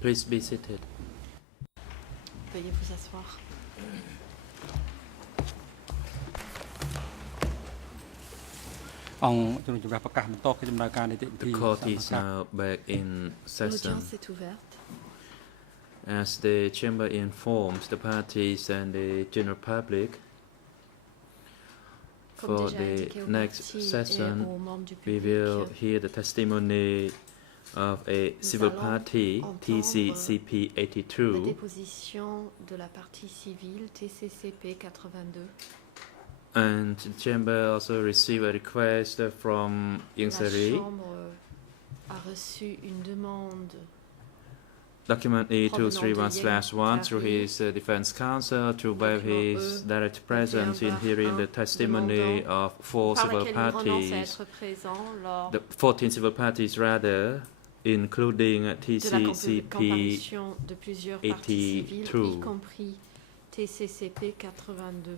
Please be seated. Veuillez vous asseoir. The court is now back in session. L'audience est ouverte. As the chamber informs the parties and the general public, Comme for déjà the indiqué aux next parties et session, aux membres du we public, will hear the testimony of a civil allons party, entendre TCCP la 82, déposition de la partie civile TCCP 82. and the chamber also received a request from Ieng La Sary, Chambre a reçu une demande document provenant de E231/1 Ieng through Sary, his defense counsel to waive his document direct presence in hearing the testimony of four par civil lequel il renonce à parties, être présent lors the 14 civil parties rather, including de la TCCP comparution de plusieurs parties civiles, 82. y compris TCCP 82.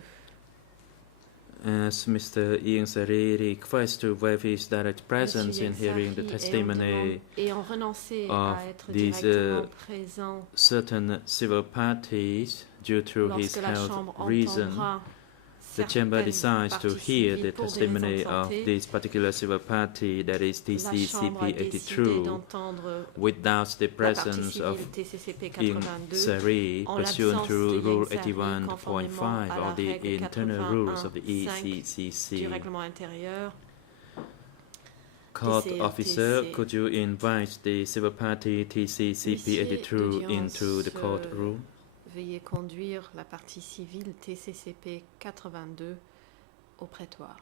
As Mr. Ieng Sary requests to waive his direct presence in hearing the testimony ayant renoncé of à être these directement présent certain civil parties due to his lorsque la health Chambre reason, entendra the chamber certaines decides to parties hear civiles the pour des testimony raisons de of santé. this particular civil party, that is La Chambre TCCP a décidé 82, d'entendre without the la partie presence of civile TCCP Ieng 82 Sary, en pursuant l'absence to de Rule Ieng Sary, 81.5 à la of the règle internal rules of the 81.5 du ECCC. règlement intérieur. Court TCLTC. officer, could you invite the civil party TCCP 82 into the courtroom? Veuillez conduire la partie civile TCCP 82 au prétoire.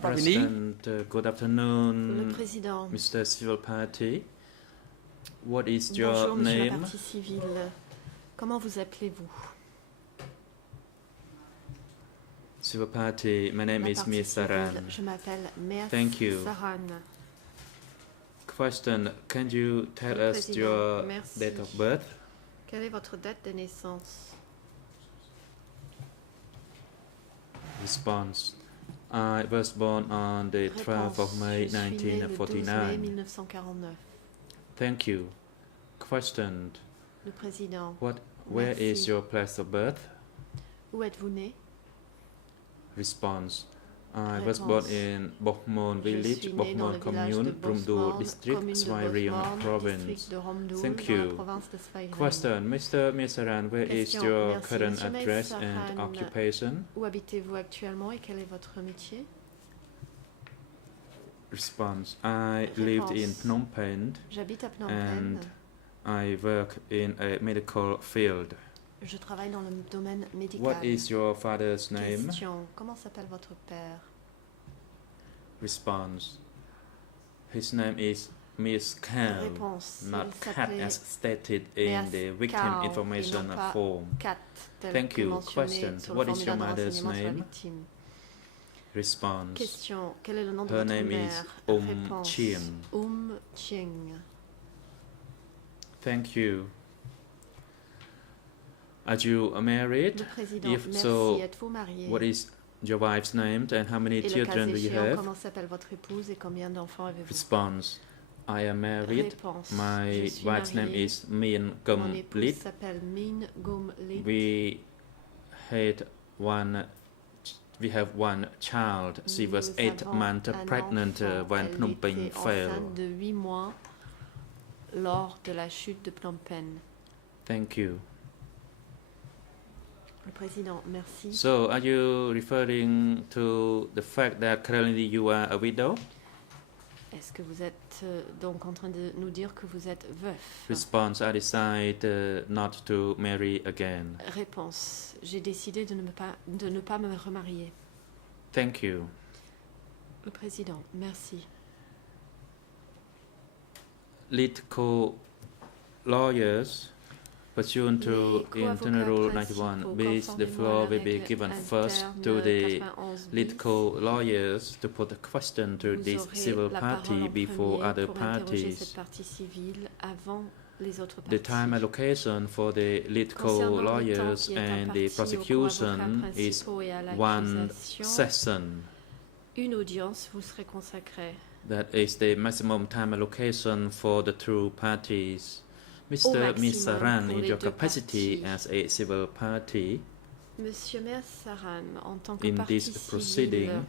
President, good Le afternoon, président. Mr. Civil Party. What is Bonjour, your monsieur la name? partie civile. Comment vous appelez-vous? Civil Party, my name La is partie Mir civile, Saran. je m'appelle Mir Thank you. Saran. Question, can you tell Le us président, your merci. date of birth? Quelle est votre date de naissance? Response. I was born on the 12th of May Je suis né le 12 mai 1949. 1949. Thank you. Question. Le président. Where Merci. is your place of birth? Où êtes-vous né? Response. I was born Réponse. in Bokmon Je village, suis né dans Bokmon le village commune, de Brumdu Bosmorn, district, commune de Svay Rieng Bosmorn, province. district de Romdoul, Thank dans la you. province de Svay Rieng. Question. Mr. Misaran, where is Question. your Merci. current Monsieur address and Misaran, occupation? Où habitez-vous actuellement et quel est votre métier? Response. I lived in Réponse. Phnom Penh J'habite à Phnom and Penh. I work in a medical field. Je travaille dans le domaine médical. What is your father's name? Question. Comment s'appelle votre père? Response. His name is Miss Cow, Réponse. not Il Cat s'appelait as stated in Miss the victim Cow et information non pas form. Cat, tel Thank que you. mentionné Question. sur le What is your formulaire de mother's renseignement sur la name? victime. Response. Question. Quel est le nom de Her votre name is mère? Réponse. Chien. Ching. Thank you. Are you married? Le président. If Merci. so, Êtes-vous marié? What is your wife's name and how many Et le cas children do you échéant, have? comment s'appelle votre épouse et combien d'enfants avez-vous? Response. I am married. Réponse. My Je suis wife's name mariée. is Min Mon Gum épouse Lit. s'appelle Min Gum Lit. We had one We have one child. She was Nous 8 avons months un pregnant enfant. when Elle Phnom Penh était fell. enceinte de 8 mois lors de la chute de Phnom Penh. Thank you. Le président, merci. So, are you referring to the fact that currently you are a widow? Est-ce que vous êtes donc en train de nous dire que vous êtes veuf? Response, I decide not to marry again. Réponse, j'ai décidé de ne pas me remarier. Thank you. Le président, merci. Lead co-lawyers, pursuant to Internal Rule 91, means the floor will be given first to the lead co-lawyers to put a question to this civil party before other parties. The time allocation for the lead co-lawyers and the prosecution is 1 session. Une audience vous serait consacrée. That is the maximum time allocation for the two parties. Mr. Misaran, in your capacity as a civil party, Monsieur Misaran, en tant que in partie this proceeding, civile,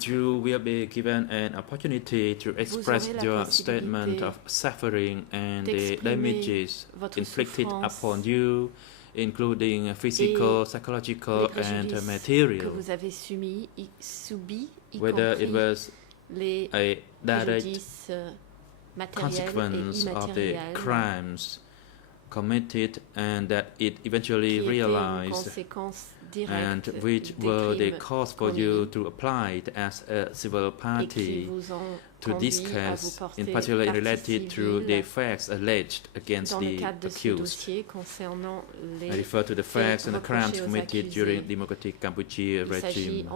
you will be given an opportunity to express your statement of suffering and the damages inflicted upon you, including physical, psychological, and material. Que vous avez subi, whether it was les a direct consequence of the crimes committed and that it eventually realized, and which were the cause for you to apply it as a civil party to this case, in particular related to the facts alleged against the accused. I refer to the facts and the crimes committed during Democratic Cambodia regime.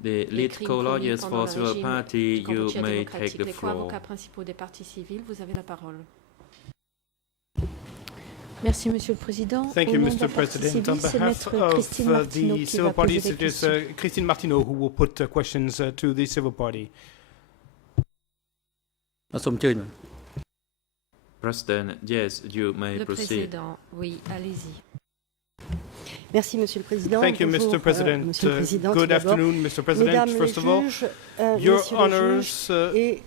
The lead co-lawyers for civil party, you may take the floor. Merci, Monsieur le Président. Thank you, Mr. President. On behalf of the civil parties, it is Christine Martineau who will put questions to the civil party. President, yes, you may proceed. Oui, allez-y. Merci, Monsieur le Président. Thank you, Bonjour, Mr. President. Monsieur le Président, Good tout d'abord. afternoon, Mr. President. Mesdames First les of all, juges, Your Messieurs les Honors, juges et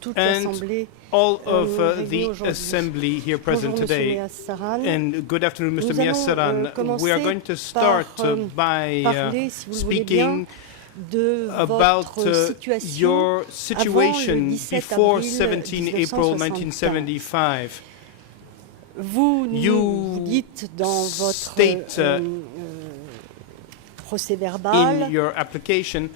toute and l'Assemblée. all of réunis the aujourd'hui. assembly here present Bonjour, Monsieur today, Miasaran. and good afternoon, Mr. Nous allons, Miasaran. We are going to start by parler, si vous le voulez bien, speaking de about votre situation your situation avant le 17 before avril 17 April 1975. 1975. Vous You nous dites dans votre state procès verbal in your application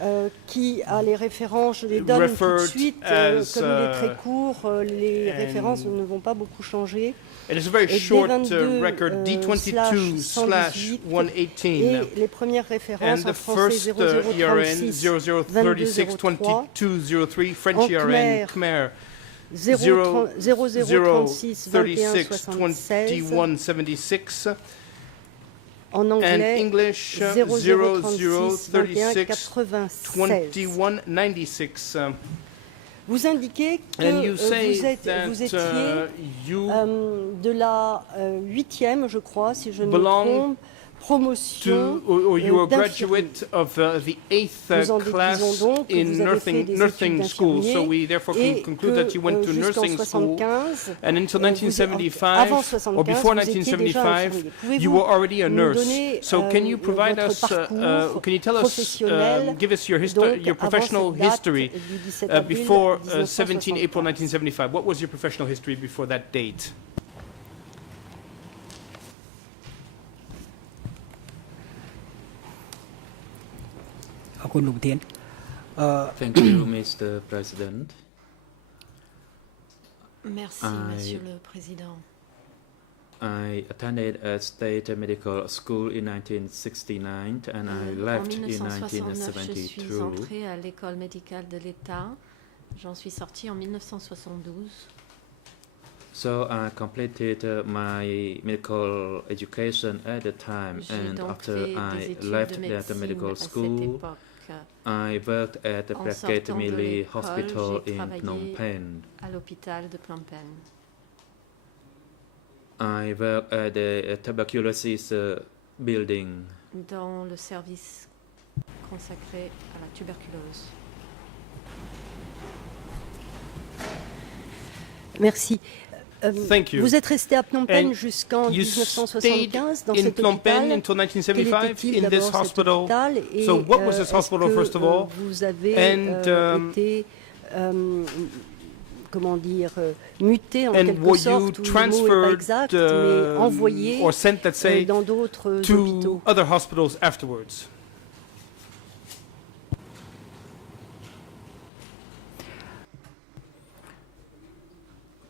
qui a les références, je les donne tout de referred suite, as, comme il est très court, les and références ne vont pas beaucoup changer. it is a very Et short D22, record, D22/118. Et les premières références And the en français first ERN 0036 0036-2203, French En ERN khmer, Khmer 0036 21 36 76. 21 76, En and anglais, English 0036 21 0036 96. 21 96. Vous indiquez que And you say vous étiez that you de la 8e, je crois, si je ne me belong trompe, promotion. or you are a d'infirmiers. graduate of the 8th Nous en class déduisons donc que in vous avez fait des nursing études school. So d'infirmier we therefore et conclude que that you went to jusqu'en nursing school. 75, And until avant 1975, or before 75, vous étiez déjà 1975, infirmier. Pouvez-vous you were already a nous nurse. donner, So can you provide votre us, parcours can you tell us, professionnel, give us your donc, your avant professional cette date history du 17 avril before 17 1975. April 1975? What was your professional history before that date? Thank you, Mr. President. Merci, Monsieur le Président. I attended a state medical school in 1969 and I En left in 1969, je suis 1972. entrée à l'école médicale de l'État. J'en suis sortie en 1972. So I completed my medical education at the time, J'ai and donc after fait des I études left de that médecine medical à cette school, époque. I worked at the En Praket sortant de Mili l'école, Hospital j'ai in travaillé Phnom Penh. à l'hôpital de Phnom Penh. I work at the tuberculosis building. Dans le service consacré à la tuberculose. Merci. Thank you. Vous êtes resté à Phnom Penh And jusqu'en you 1975 dans in cet Phnom hôpital. Penh until 1975 Quel était-il in this d'abord cet hospital. hôpital et, So what was this est-ce hospital, que, first of all? vous avez And, été comment dire muté en and quelque were sorte, you ou le mot n'est pas transferred exact, mais envoyé or sent, let's say, dans d'autres to hôpitaux? other hospitals afterwards?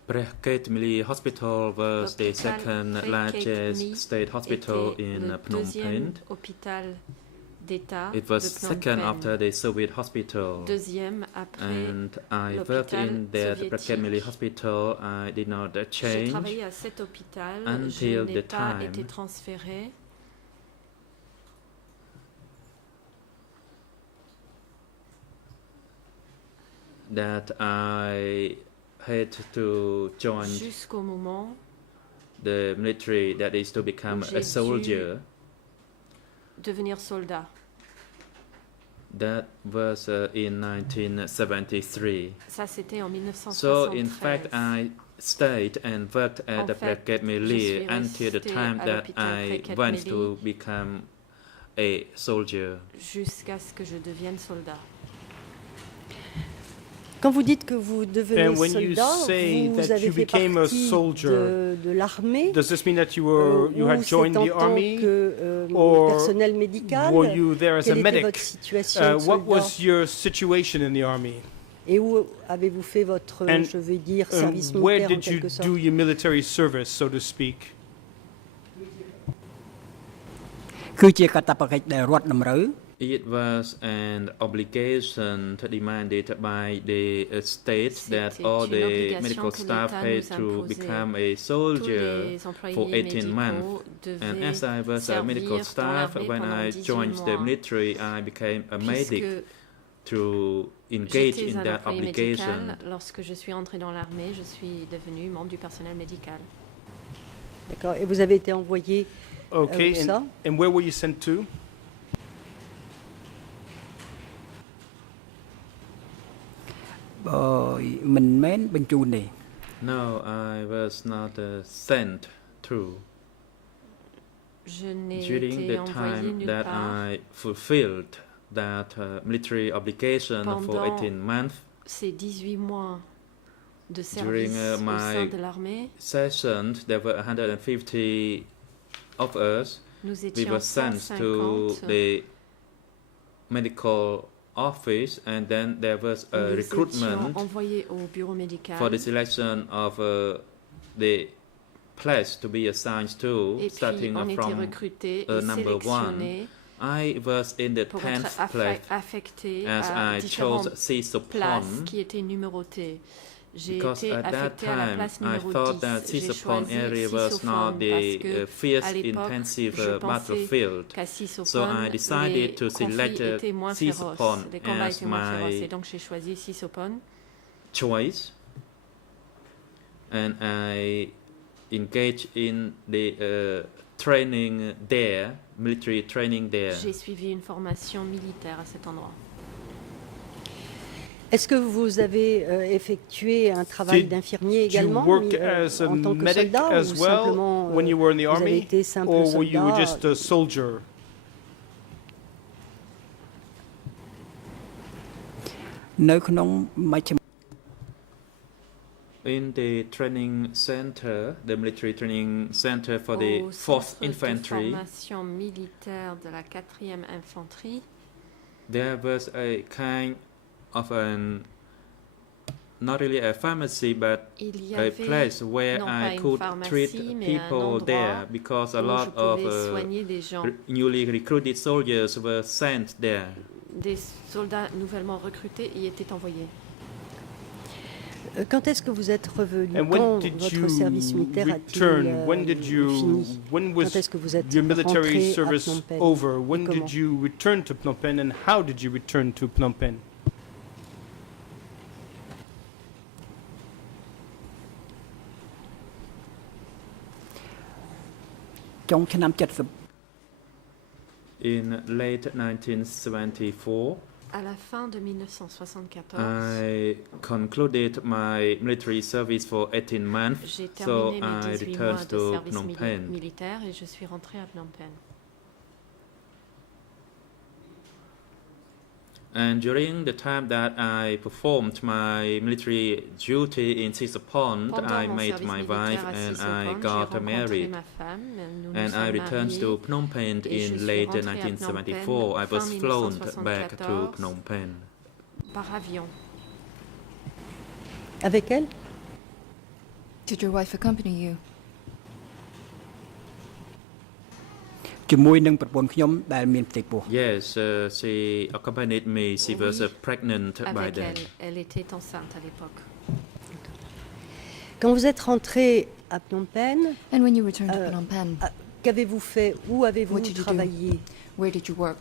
Preh Ket Mili Hospital was the second largest state hospital in Phnom Penh. Hôpital d'État It was de Phnom second Penh. after the Soviet hospital. Deuxième après And I worked in that Preh Ket Mili Hospital. I did not J'ai change travaillé à cet hôpital, je until n'ai the pas time été transféré that I had to join jusqu'au moment the military, that is to become J'ai a soldier. devenir soldat. That was in 1973. Ça, c'était en 1973. So in fact, I stayed and worked at En the fait, Preh Ket je Mili suis until the restée time à that l'hôpital I Preh Ket went Mili to become a soldier. jusqu'à ce que je devienne soldat. Quand vous dites que vous devenez And when you soldat, say vous that avez you fait became a partie soldier, de l'armée, does this mean that you ou had joined c'est en the tant army, que or personnel médical? were you there as a Quelle était medic? votre situation de What soldat? was your situation in the army? Et où avez-vous fait votre, And, je veux dire, service where militaire en did you quelque sorte? do your military service, so to speak? គឺជាកាតព្វកិច្ចដែលរដ្ឋតម្រូវ It was an obligation demanded by the state that C'était all une the obligation medical que staff l'État had nous to imposait. become a Tous soldier les employés for 18 months. médicaux And as I devaient was a medical servir dans staff, l'armée when pendant I 18 joined the mois. military, I became a medic Puisque to engage j'étais in un that employé obligation. médical, lorsque je suis entrée dans l'armée, je suis devenue membre du personnel médical. D'accord. Et vous avez été envoyé Okay, où ça? and where were you sent to? Bởi mìnhមែនបញ្ជូនទេ No, I was not sent through. Je n'ai During été the envoyée time nulle that part. I fulfilled that military obligation for Pendant 18 months, Ces 18 mois de During, service au my sein de l'armée, sessions, there were 150 of us. nous We étions were sent to 150. the medical office, and then there was a Nous recruitment étions envoyés au bureau médical. for the selection of the place to be assigned to, Et puis, starting on était from recrutés et number one. sélectionnés I was in the pour être 10th place affectés as à I différentes chose Sisopon, places qui étaient numérotées. J'ai because été at that affectée à la time place I numéro thought that 10. J'ai Sisopon choisi area was Sisopon not parce the que fierce à l'époque, intensive je pensais battlefield. qu'à Sisopon, So I decided les to conflits select étaient moins Sisopon féroces. Les combats as étaient moins féroces. my Et donc j'ai choisi Sisopon. choice, and I engaged in the training there, military training there. J'ai suivi une formation militaire à cet endroit. Est-ce que vous avez effectué un travail Did d'infirmier Did you également work as a en tant que medic soldat as ou well simplement when you were in the vous avez army, été simple or were you soldat? just a soldier?នៅក្នុងមជ្ឈ In the training center, the military training center for the Au 4th centre de Infantry, formation militaire de la 4e infanterie, there was a kind of an not really a pharmacy, but il y a avait place where non pas I une could pharmacie, treat mais un people endroit there because a où lot je of pouvais soigner des gens. newly recruited soldiers were sent there. Des soldats nouvellement recrutés y étaient envoyés. Quand est-ce que vous êtes revenu? And Quand when did votre you service militaire a-t-il return? When did fini? you? When Quand was est-ce que vous êtes your military rentré à service Phnom Penh? over? When comment? did you return to Phnom Penh, and how did you return to Phnom Penh? ចុងឆ្នាំ70 In late 1974, à la fin de 1974, I concluded my military service for 18 months, so I returned to Phnom Penh. Militaire et je suis rentré à Phnom Penh. And during the time that I performed my military duty in Sisapon, I met my wife and I got married. And I returned to Phnom Penh in late 1974. I was flown back to Phnom Penh. Par avion. Avec elle? Did your wife accompany you? ជាមួយនឹងប្រពន្ធខ្ញុំដែលមានផ្ទៃពោះ Yes, she accompanied me. She was pregnant by Avec then. elle était enceinte à l'époque. Quand vous êtes rentré à Phnom Penh, And when you returned to Phnom Penh, qu'avez-vous fait? Où avez-vous what did you travaillé? do? Where did you work?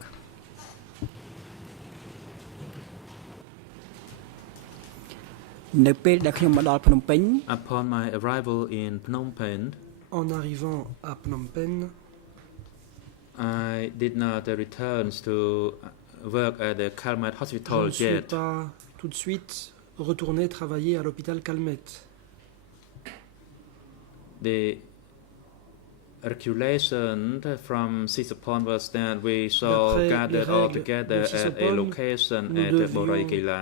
នៅពេលដែលខ្ញុំមកដល់ភ្នំពេញ Upon my arrival in Phnom Penh, En arrivant à Phnom Penh, I did not return to work at the Kalmat je Hospital ne suis yet. pas tout de suite retourné travailler à l'hôpital Calmette. The regulation from Sisapon was that we shall D'après gather les all règles together de at a Sisapon, location nous at devions Boroi Keila.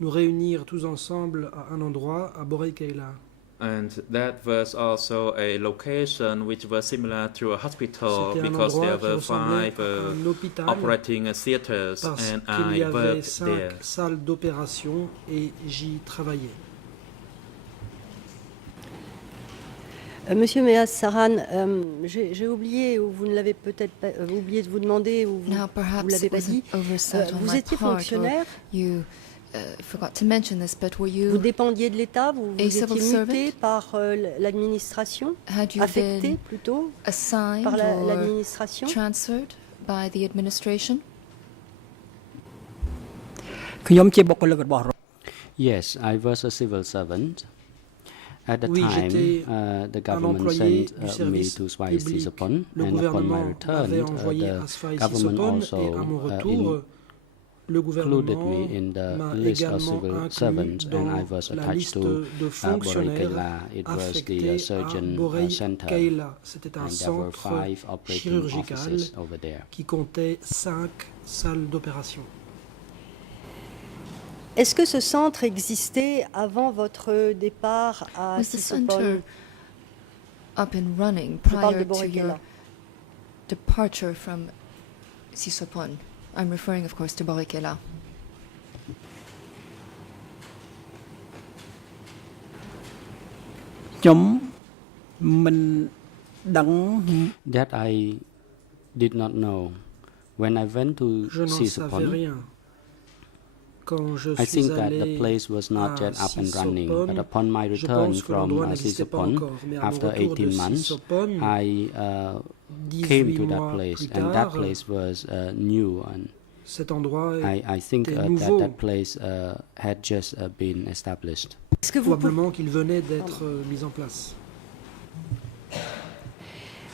Nous réunir tous ensemble à un endroit à Borei Keila. And that was also a location which was similar to a hospital C'était un because there endroit qui were ressemblait 5 à un hôpital operating theaters parce and qu'il y I avait worked 5 there. salles d'opération et j'y travaillais. Monsieur Meas Saran, j'ai oublié, ou vous ne l'avez peut-être pas oublié de vous demander, ou vous Now, ne perhaps l'avez it pas was dit. an oversight on Vous my étiez part, or fonctionnaire, you forgot to mention this, but were vous you dépendiez de l'État, vous A civil étiez muté servant? par l'administration, had you affecté been plutôt assigned par or l'administration. transferred by the administration? ខ្ញុំជាបុគ្គលិករបស់រដ្ឋ Yes, I was a civil servant. At the Oui, time, j'étais the un government employé sent du me service to Swai public. Sisapon, Le and upon my gouvernement return, m'avait envoyé à the Svai government Sisapon also et à mon retour, le included gouvernement me in the m'a list of également civil inclus servants, and I dans was la attached liste to de Borei fonctionnaires Keila. It was affectés the à surgeon Borei center, Keila. C'était un and there were centre 5 operating chirurgical offices over there. qui comptait 5 salles d'opération. Est-ce que ce centre existait avant votre départ à Was the Sisapon? center up and running Je parle prior de to Borei your Keila. departure from Sisapon? I'm referring, of course, to Borei Keila.ខ្ញុំមិនដឹង That I did not know. When I went to Je n'en savais Sisapon, rien. Quand je I suis think that the allé place was not à yet up and running, Sisapon, but upon my je return pense que from l'endroit n'existait pas Sisapon, encore, mais à mon after retour de 18 months, Sisapon, I came 18 to that mois place, plus and that tard, place was new, and cet endroit I think était that nouveau. that place had just been established. Est-ce que vous pouvez- Probablement qu'il venait d'être mis en place.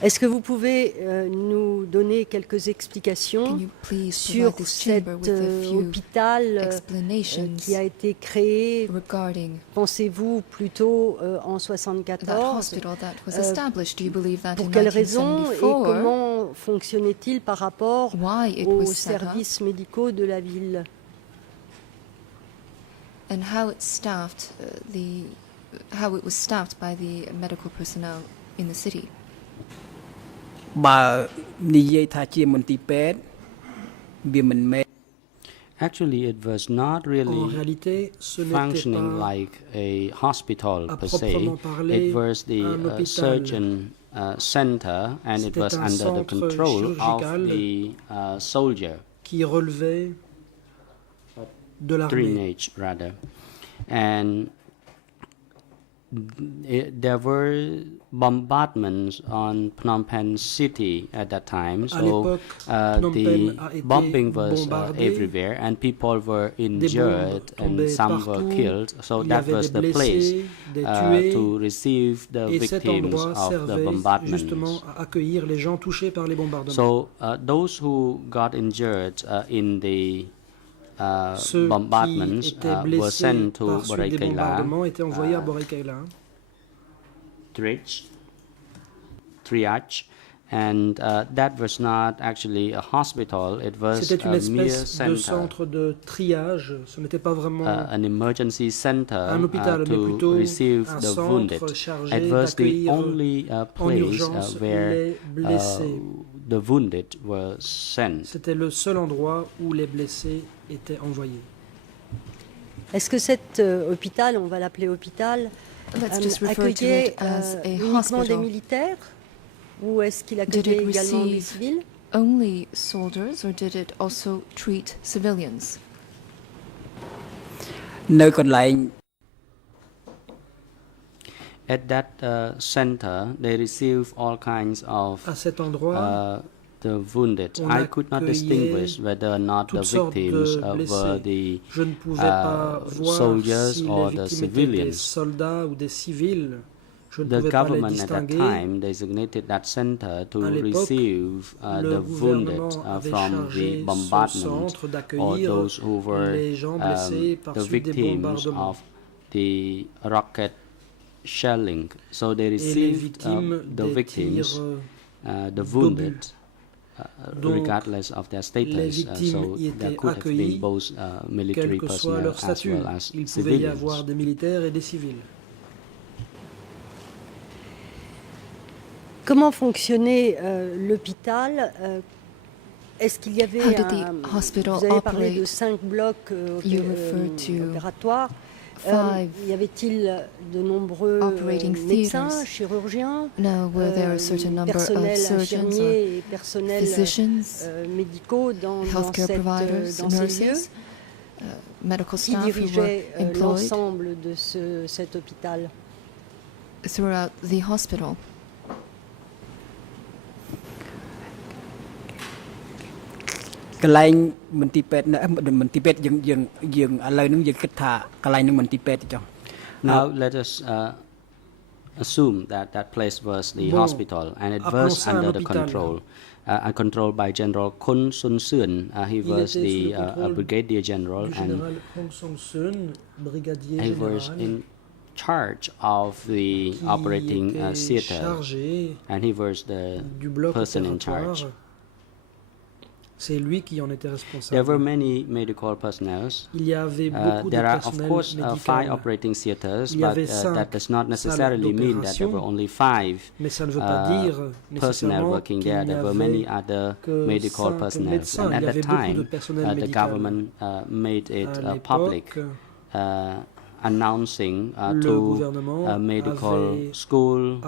Est-ce que vous pouvez nous donner quelques Can explications you please sur provide this cet chamber with a few hôpital explanations qui a été créé, regarding pensez-vous, plutôt en that 74? hospital that was established? Do you believe that Pour in quelles raisons et 1974? comment fonctionnait-il par rapport Why it aux was set up services médicaux de la ville? and how it staffed how it was staffed by the medical personnel in the city? បើនិយាយថាជាមន្ទីរពេទ្យវាមិនមែន Actually, it was not En really réalité, ce n'était functioning pas like a hospital à per se. proprement parler It was the un hôpital. surgeon center, and it was C'était un under the centre control of chirurgical the soldier, qui relevait de l'armée. drainage rather. And there were bombardments on Phnom Penh city at that time, so the bombing was everywhere and people were injured and some were killed, so that was the place to receive the victims of the bombardments. So those who got injured in the bombardments were sent to Borei Kaila, triage, and that was not actually a hospital, it was a mere center, an emergency center to receive the wounded. It was the only place where the wounded were sent. C'était le seul endroit où les blessés étaient envoyés. Est-ce que cet hôpital, on va l'appeler hôpital, accueillait uniquement des militaires ou est-ce qu'il accueillait également des civils? Only soldiers, or did it also treat civilians? នៅកន្លែង At that center, they received all kinds of À cet endroit, the wounded. I could not distinguish whether or not the victims were the soldiers or the civilians. The government at that time designated that center to receive the wounded from the bombardment or those who were the victims of the rocket shelling. So they received the victims, the wounded, regardless of their status. So there could have been both military personnel as well as civilians. Comment fonctionnait l'hôpital? Est-ce qu'il y avait vous avez parlé de 5 blocs opératoires. Y avait-il de nombreux médecins, chirurgiens, personnels infirmiers et personnels médicaux dans ces lieux qui dirigeaient l'ensemble de cet hôpital? Throughout the hospital. កន្លែងមន្ទីរពេទ្យមន្ទីរពេទ្យយើងឥឡូវហ្នឹងយើងគិតថាកន្លែងហ្នឹងមន្ទីរពេទ្យចុះ Now let us assume that that place was the hospital and it was under the control by General Khun Sun Seun. He was the brigadier general and he was in charge of the operating theater and he was the person in charge. C'est lui qui en était responsable. There were many medical personnel. There are of course 5 operating theaters, but that does not necessarily mean that there were only 5 personnel working there. There were many other medical personnel, and at that time, the government made it public, announcing to medical school,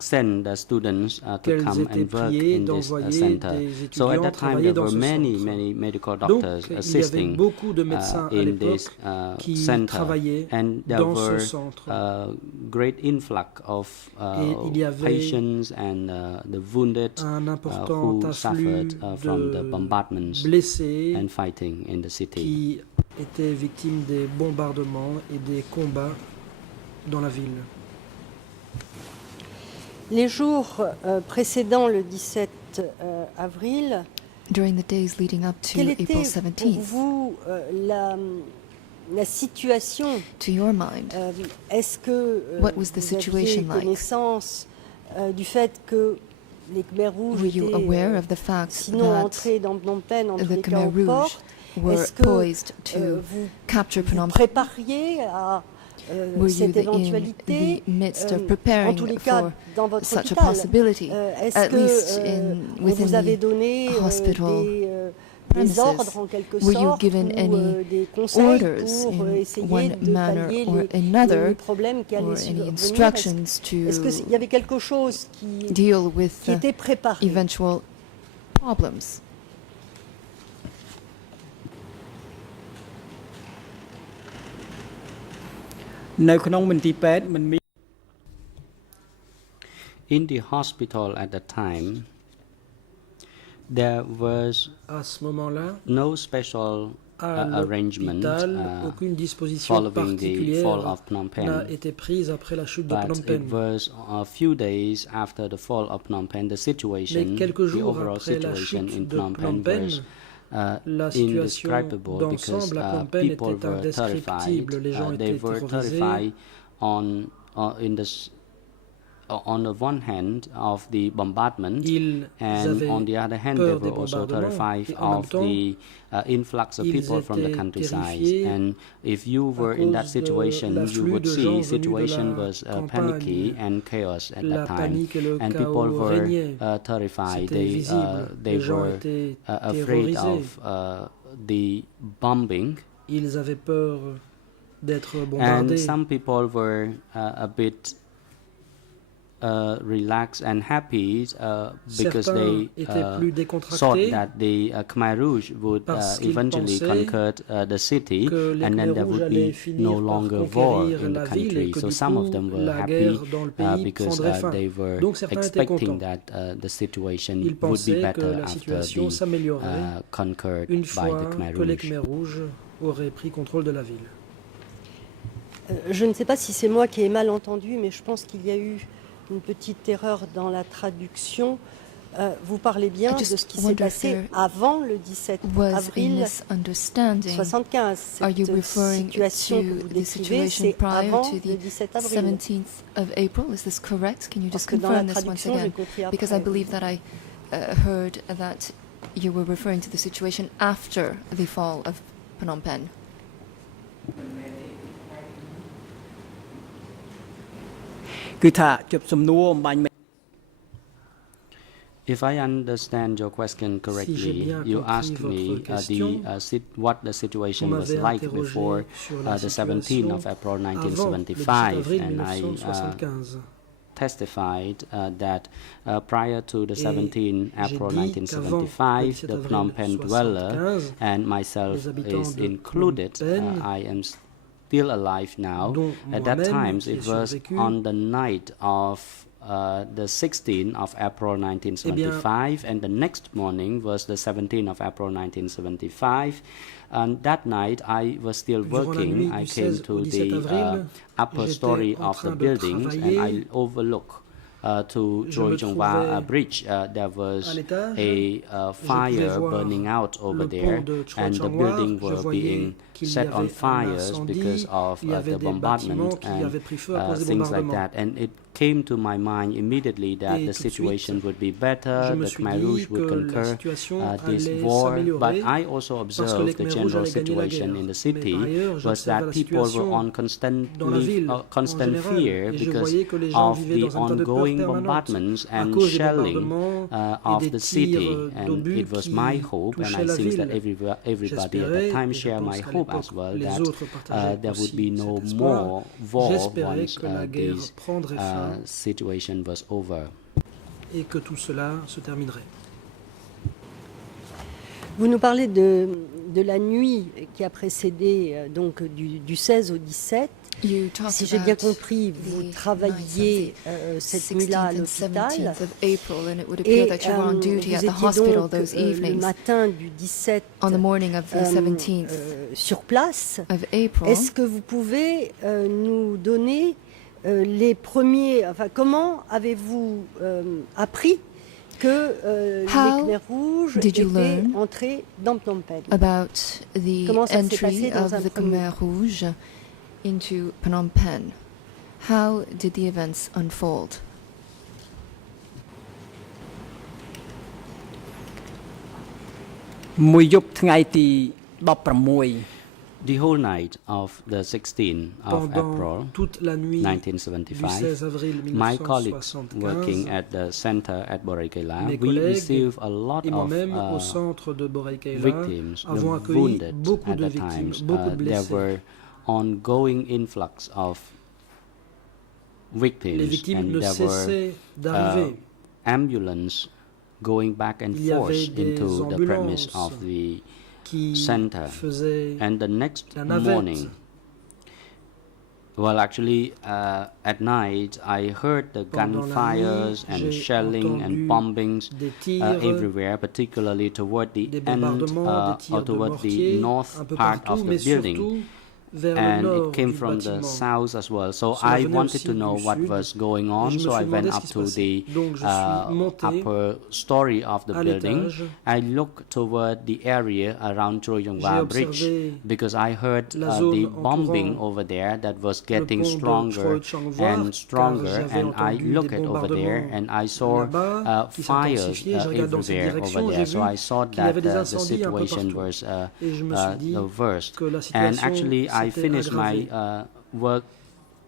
send the students to come and work in this center. So at that time there were many medical doctors assisting in this center, and there were great influx of patients and the wounded who suffered from the bombardments and fighting in the city. Qui étaient victimes des bombardements et des combats dans la ville. Les jours précédant le 17 avril, during the days leading up to April 17th, pour vous la situation? To your mind, est-ce que vous aviez connaissance du fait que les Khmer Rouges étaient sinon entrés dans Phnom Penh, en tous les cas aux portes? Est-ce que vous prépariez à cette éventualité, en tous les cas dans votre hôpital, est-ce que vous avez donné des ordres en quelque sorte ou des conseils pour essayer de pallier les problèmes qui allaient survenir? Est-ce qu'il y avait quelque chose qui était préparé? Eventual problems. នៅក្នុងមន្ទីរពេទ្យមិនមាន In the hospital at the time, there was à ce moment-là, no special arrangement aucune disposition following the fall of Phnom n'a Penh. été prise après la chute de Phnom But Penh. it was a few days after the fall of Phnom Penh, the situation, the overall situation in Phnom Penh was indescribable because people were terrified. They were terrified on the one hand of the bombardment, and on the other hand they were also terrified of the influx of people from the countryside. And if you were in that situation, you would see situation was panicky and chaos at that time, and people were terrified. They were afraid of the bombing, Ils avaient peur d'être bombardés. and some people were a bit relaxed and happy because they thought that the Khmer Rouge would eventually conquer the city, and then there would be no longer war in the country. So some of them were happy because they were expecting that the situation would be better after the conquered by the Khmer Rouge. Aurait pris contrôle de la ville. Je ne sais pas si c'est moi qui ai mal entendu, mais je pense qu'il y a eu une petite erreur dans la traduction. Vous parlez bien de ce qui s'est passé avant le 17 avril 1975. Cette situation que vous décrivez, c'est avant le 17 avril. 17th of April, is this correct? Can you just confirm this once again? Because I believe that I heard that you were referring to the situation after the fall of Phnom Penh. If I understand your question correctly, you asked me what the situation was like before the 17th of April 1975, and I testified that prior to the 17th April 1975, the Phnom Penh dweller and myself is included. I am still alive now. At that time, it was on the night of the 16th of April 1975, and the next morning was the 17th of April 1975. And that night I was still working. I came to the upper story of the buildings, and I overlooked to Choi Jongwa Bridge. There was a fire burning out over there, and the building were being set on fires because of the bombardment and things like that. And it came to my mind immediately that the situation would be better, the Khmer Rouge would conquer this war. But I also observed the general situation in the city was that people were on constant fear because of the ongoing bombardments and shelling of the city. And it was my hope, and I think that everybody at that time shared my hope as well, that there would be no more war once this situation was over. Et que tout cela se terminerait. Vous nous parlez de la nuit qui a précédé donc du 16 au 17. Si j'ai bien compris, vous travailliez cette nuit-là à l'hôpital et vous étiez donc le matin du 17 sur place. Est-ce que vous pouvez nous donner les premiers... Enfin, comment avez-vous appris que les Khmer Rouges étaient entrés dans Phnom Penh? About the entry of the Khmer Rouge into Phnom Penh. How did the events unfold? The whole night of the 16th of April 1975, my colleagues working at the center at Borei Kaila, we received a lot of victims, wounded at the time. There were ongoing influx of victims, and there were ambulance going back and forth into the premise of the center. And the next morning, Well, actually, at night, I heard the gunfires and shelling and bombings everywhere, particularly toward the end or toward the north part of the building. And it came from the south as well. So I wanted to know what was going on, so I went up to the upper story of the building. I looked toward the area around Choi Yong-hwa Bridge because I heard the bombing over there that was getting stronger and stronger, and I looked over there and I saw fires everywhere over there. So I saw that the situation was the worst. And actually I finished my work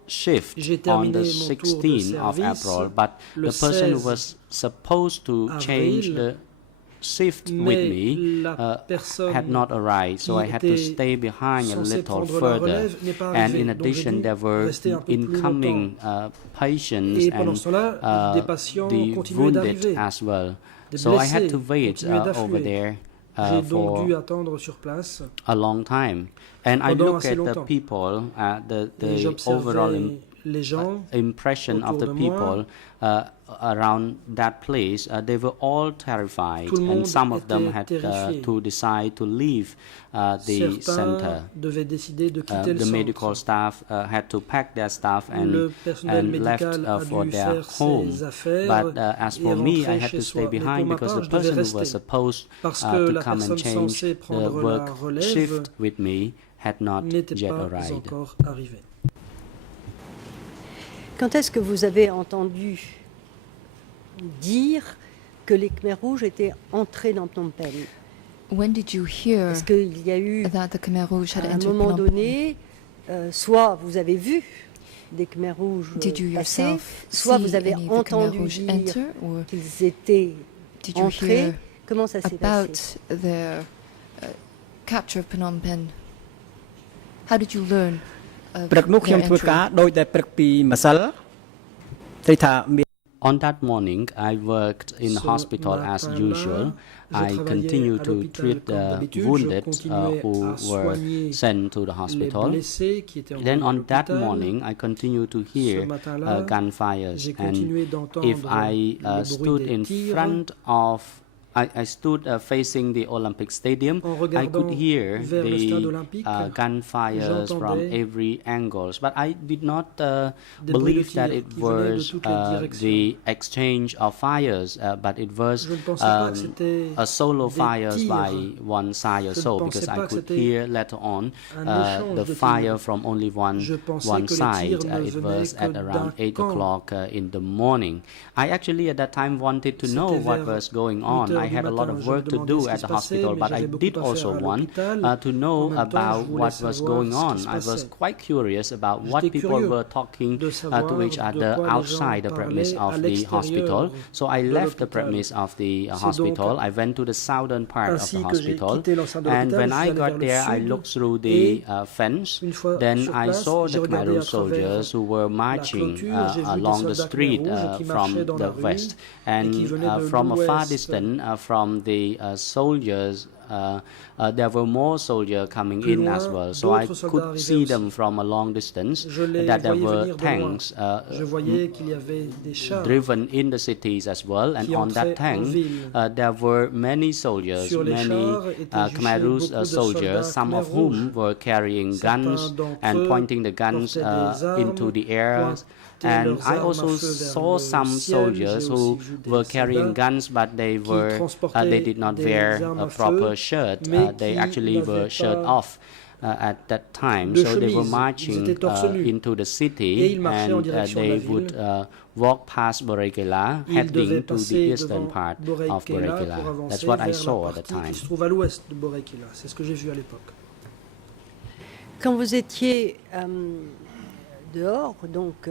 shift on the 16th of April, but the person who was supposed to change the shift with me had not arrived, so I had to stay behind a little further. And in addition, there were incoming patients and the wounded as well. So I had to wait over there for a long time. And I look at the people, the overall impression of the people around that place. They were all terrified, and some of them had to decide to leave the center. The medical staff had to pack their stuff and left for their home. But as for me, I had to stay behind because the person who was supposed to come and change the work shift with me had not yet arrived. Quand est-ce que vous avez entendu dire que les Khmers rouges étaient entrés dans Phnom Penh? When did you hear Est-ce qu'il y a eu that the Khmer Rouge had à un entered moment Phnom Penh? donné, soit vous avez vu des Khmers rouges passer, soit vous avez entendu dire qu'ils étaient entrés. Comment ça s'est passé? About the capture of Phnom Penh. How did you learn of their entry? On that morning, I worked in the hospital as usual. I continued to treat the wounded who were sent to the hospital. Then on that morning, I continued to hear gunfires. And if I stood in front of I stood facing the Olympic Stadium. I could hear the gunfires from every angle, but I did not believe that it was the exchange of fires, but it was a solo fires by one side or so, because I could hear later on the fire from only one side. It was at around 8 o'clock in the morning. I actually at that time wanted to know what was going on. I had a lot of work to do at the hospital, but I did also want to know about what was going on. I was quite curious about what people were talking to each other outside the premise of the hospital. So I left the premise of the hospital. I went to the southern part of the hospital, and when I got there, I looked through the fence. Then I saw the Khmer Rouge soldiers who were marching along the street from the west, and from a far distance from the soldiers, there were more soldiers coming in as well. So I could see them from a long distance, that there were tanks driven in the cities as well. And on that tank, there were many soldiers, many Khmer Rouge soldiers, some of whom were carrying guns and pointing the guns into the air. And I also saw some soldiers who were carrying guns, but they did not wear a proper shirt. They actually were shirt off at that time. So they were marching into the city, and they would walk past Borei Kela, heading to the eastern part of Borei Kela. That's what I saw at the time. Quand vous étiez dehors, donc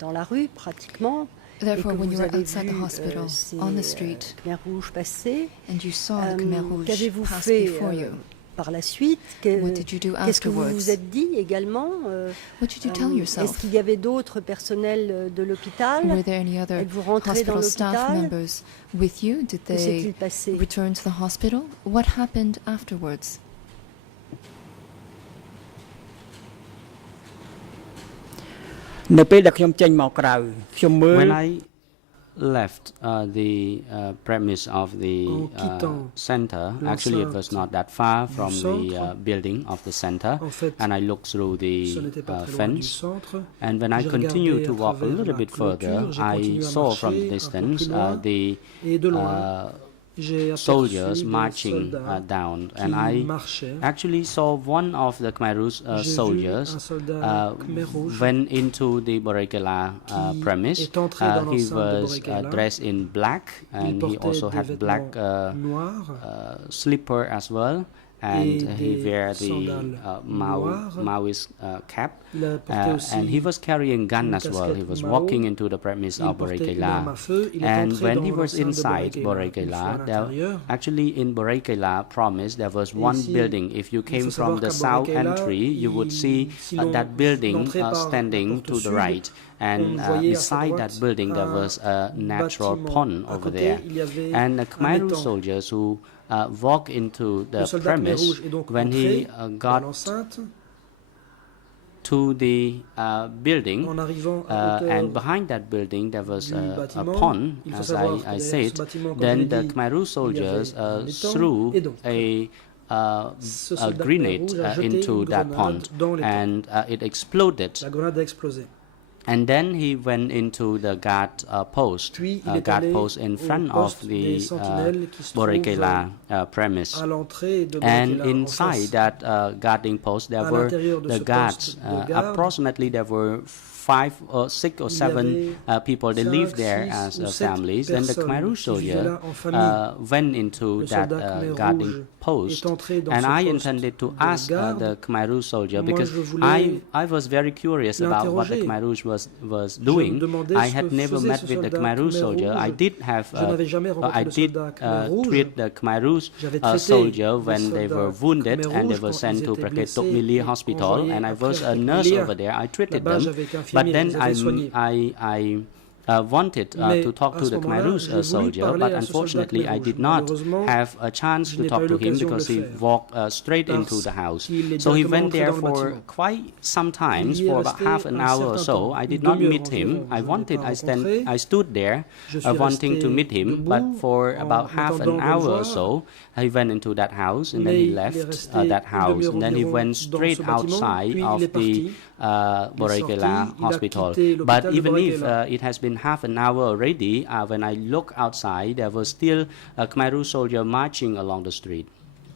dans la rue pratiquement, therefore, when you were outside the hospital, on the street, and you saw the Khmer Rouge pass before you, par la suite, what did you do qu'est-ce que vous afterwards? vous êtes dit également? What did you tell yourself? Est-ce qu'il y avait d'autres personnels de l'hôpital? Were there any other Êtes-vous rentré dans hospital staff l'hôpital? members with you? Did Que s'est-il they passé? return to the hospital? What happened afterwards? When I left the premise of the center, actually it was not that far from the building of the center, and I looked through the fence, and when I continued to walk a little bit further, I saw from the distance the soldiers marching down, and I actually saw one of the Khmer Rouge soldiers went into the Borei-Kela premise. He was dressed in black, and he also had black slipper as well, and he wear the Maoist cap, and he was carrying gun as well. He was walking into the premise of Borei-Kela, and when he was inside Borei-Kela, actually in Borei-Kela promise there was one building. If you came from the south entry, you would see that building standing to the right, and beside that building there was a natural pond over there, and the Khmer Rouge soldiers who walk into the premise, when he got to the building, and behind that building there was a pond, as I said. Then the Khmer Rouge soldiers threw a grenade into that pond, and it exploded. And then he went into the guard post in front of the Borei-Kela premise. And inside that guarding post, there were the guards. Approximately, there were 5 or 6 or 7 people. They lived there as families. Then the Khmer Rouge soldier went into that guarding post, and I intended to ask the Khmer Rouge soldier, because I was very curious about what the Khmer Rouge was doing. I had never met with the Khmer Rouge soldier. I did treat the Khmer Rouge soldier when they were wounded and they were sent to Prakhet Tokmili Hospital, and I was a nurse over there. I treated them, but then I wanted to talk to the Khmer Rouge soldier, but unfortunately I did not have a chance to talk to him because he walked straight into the house. So he went there for quite some time, for about half an hour or so. I did not meet him. I stood there wanting to meet him, but for about half an hour or so, he went into that house, and then he left that house, and then he went straight outside of the Borei-Kela hospital. But even if it has been half an hour already, when I look outside, there was still a Khmer Rouge soldier marching along the street.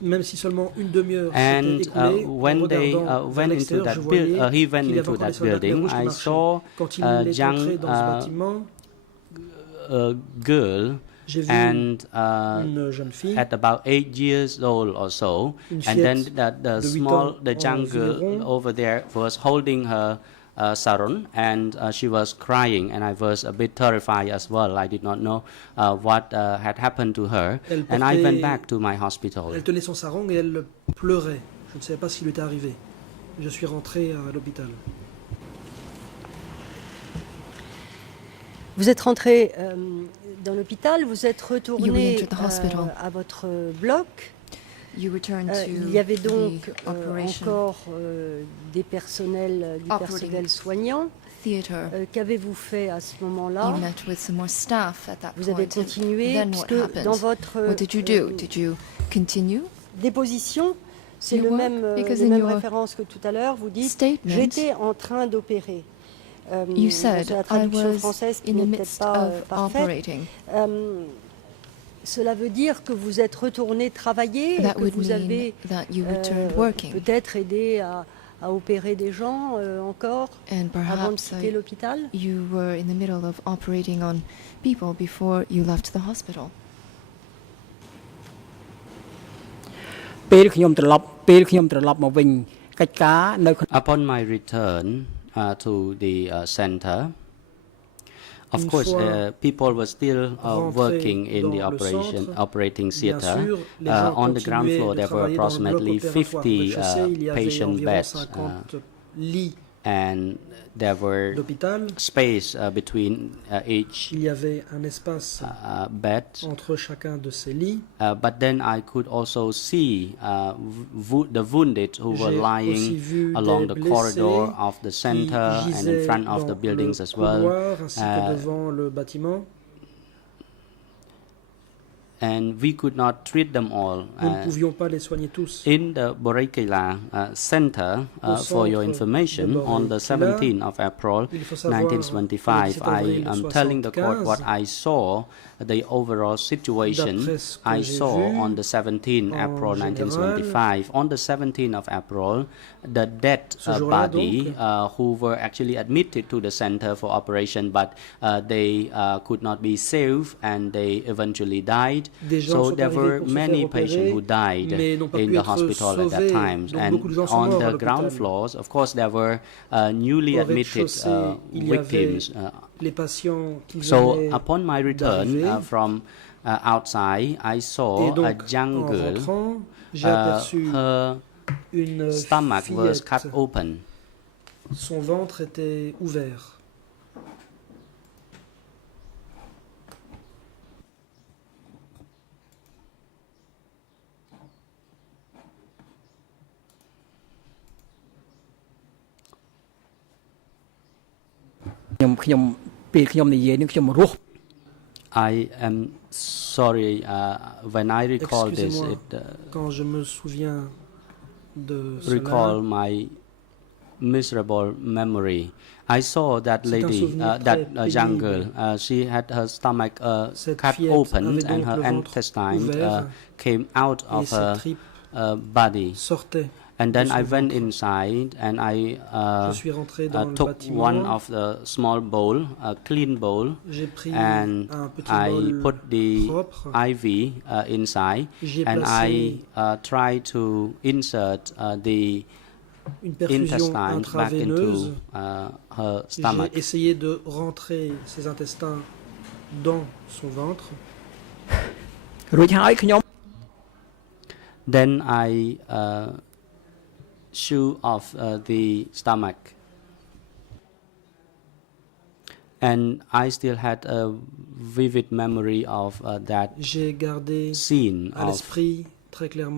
And when they went into that he went into that building, I saw a young girl, and at about 8 years old or so, and then the young girl over there was holding her sarong, and she was crying, and I was a bit terrified as well. I did not know what had happened to her, and I went back to my hospital. Elle tenait son sarong et elle pleurait. Je ne savais pas ce qui lui était arrivé. Je suis rentré à l'hôpital. Vous êtes rentré dans l'hôpital, vous êtes retourné à votre bloc. Il y avait donc encore du personnel soignant. Qu'avez-vous fait à ce moment-là? Vous avez continué, puisque dans votre déposition, c'est la même référence que tout à l'heure. Vous dites « J'étais en train d'opérer ». C'est la traduction française qui n'est peut-être pas parfaite. Cela veut dire que vous êtes retourné travailler, et que vous avez peut-être aidé à opérer des gens encore avant de quitter l'hôpital. You were in the middle of operating on people before you left the hospital. Upon my return to the center, of course, people were still working in the operating theater. On the ground floor, there were approximately 50 patient beds. and there were space between each il y avait un espace bed. Entre chacun de ces lits. But then I could also see the wounded who were lying along the corridor of the center and in front of the buildings as well. Ainsi que devant le bâtiment. And we could not treat them all. Nous ne pouvions pas les soigner tous. In the Borikela Center, for your information, on the 17th of April 1925, I am telling the court what I saw, the overall situation I saw on the 17th April 1925. On the 17th of April, the dead body who were actually admitted to the center for operation, but they could not be saved and they eventually died. So there were many patients who died in the hospital at that time. And on the ground floors, of course, there were newly admitted victims. So upon my return from outside, I saw a young girl. Her stomach was cut open. Son ventre était ouvert. I am sorry, when I recall this, quand je me souviens de recall my miserable memory. I saw that lady, that young girl, she had her stomach cut open and her intestines came out of her body. And then I went inside and I took one of the small bowl, a clean bowl, and I put the IV inside and I tried to insert the intestines back into her stomach. J'ai essayé de rentrer ses intestins dans son ventre. Then I chew off the stomach, and I still had a vivid memory of that scene of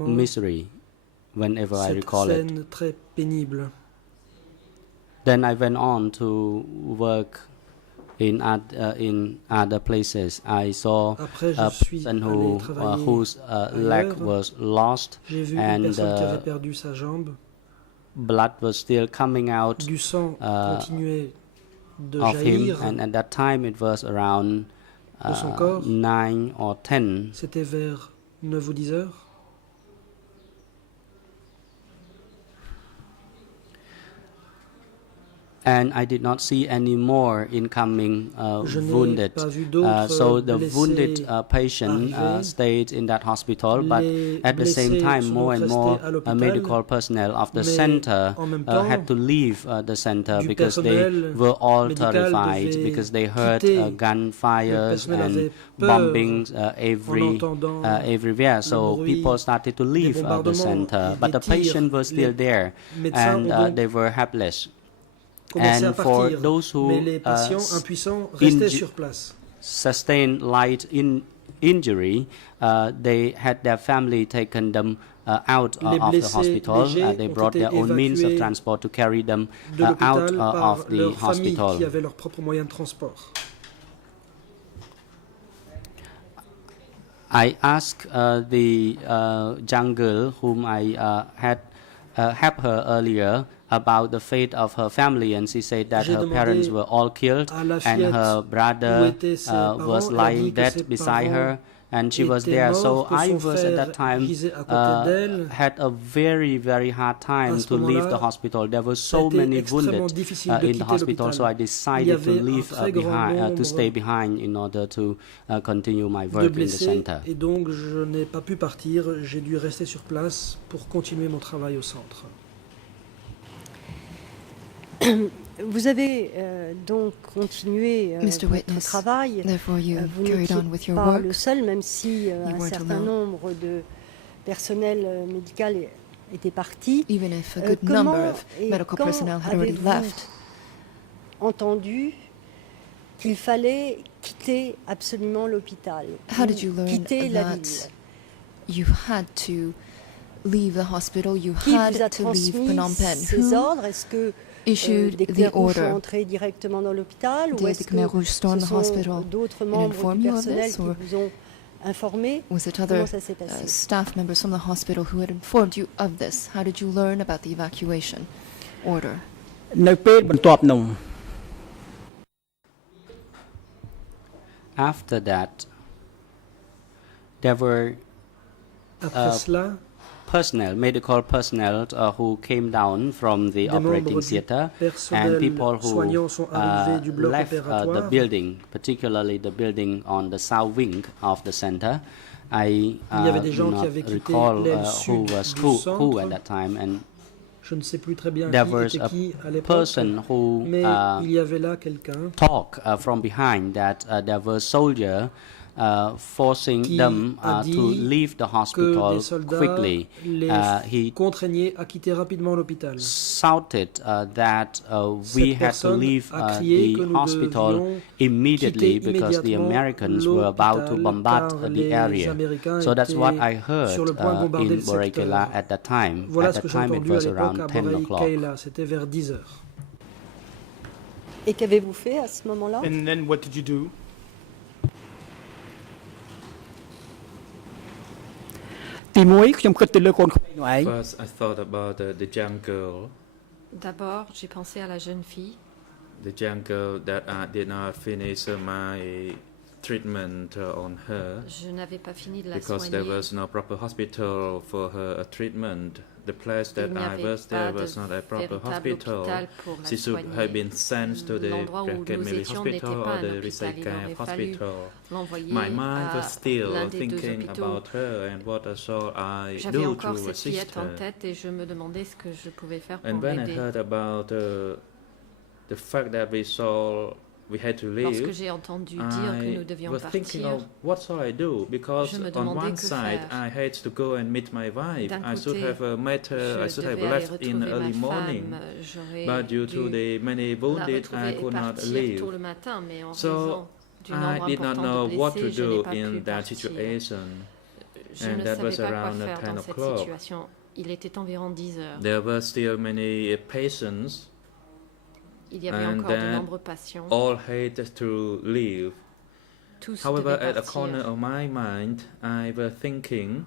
misery whenever I recall it. Then I went on to work in other places. I saw a person whose leg was lost and blood was still coming out of him, and at that time it was around 9 or 10. C'était vers 9 ou 10 heures. And I did not see any more incoming wounded. So the wounded patient stayed in that hospital, but at the same time, more and more medical personnel of the center had to leave the center because they were all terrified, because they heard gunfires and bombings everywhere. So people started to leave the center, but the patients were still there, and they were helpless. And for those who sustained light injury, they had their family taken them out of the hospital. They brought their own means of transport to carry them out of the hospital. I asked the young girl whom I had helped her earlier about the fate of her family, and she said that her parents were all killed and her brother was lying dead beside her, and she was there. So I was at that time had a very, very hard time to leave the hospital. There were so many wounded in the hospital, so I decided to leave behind, to stay behind in order to continue my work in the center. Et donc je n'ai pas pu partir, j'ai dû rester sur place pour continuer mon travail au centre. Vous avez donc continué votre travail. Vous n'étiez pas le seul, même si un certain nombre de personnel médical étaient partis. Even if a good number of medical personnel had already left. Entendu qu'il fallait quitter absolument l'hôpital. How did you learn quitter la ville? that you had to leave the hospital, you had to leave Phnom Penh? Who issued the order? Did the Khmer Rouge storm the hospital and inform you of this, or was it other staff members from the hospital who had informed you of this? How did you learn about the evacuation order? នៅពេលបន្ទាប់នោះ After that, there were medical personnel who came down from the operating theater, and people who left the building, particularly the building on the south wing of the center. I do not recall who at that time, and Je ne sais plus très bien there qui was était qui à l'époque, person who il y avait là quelqu'un talked from behind that there were soldiers forcing them to leave the hospital quickly. He contraignait à quitter rapidement l'hôpital. Shouted that we had to leave the hospital immediately because the Americans were about to bombard the area. So that's what I heard in Boraikela at that time. At that time it was around 10 o'clock. C'était vers 10 heures. Et qu'avez-vous fait à ce moment-là? And then what did you do? First, I thought about the young girl. D'abord, j'ai pensé à la jeune fille. The young girl that I did not finish my treatment on her. Je n'avais pas fini de la because soigner. there was no proper hospital for her treatment. The place that I was there was not a proper hospital. She should have been sent to the Kenmeli Hospital or the Risaikai Hospital. My mind was still thinking about her and what all I do to assist her. And when I heard about the fact that we had to leave, Lorsque j'ai entendu dire que nous devions was thinking of partir, what shall I do? Because je me on demandais one que side faire. I had to go and meet my wife. D'un I should côté, have met her. I je should have devais aller left in retrouver early ma morning. femme, j'aurais But due to dû the many la wounded, I retrouver et could not partir leave. tôt le matin, mais en So raison du I nombre did not important know de what to blessés, je n'ai do pas pu in that partir. situation. Je And ne that was savais pas quoi around faire 10 dans cette o'clock. situation. Il était environ 10 heures. There were still many patients, Il y avait and encore de then nombreux patients. all had to leave. Tous However, devaient at a corner partir. of my mind, I was thinking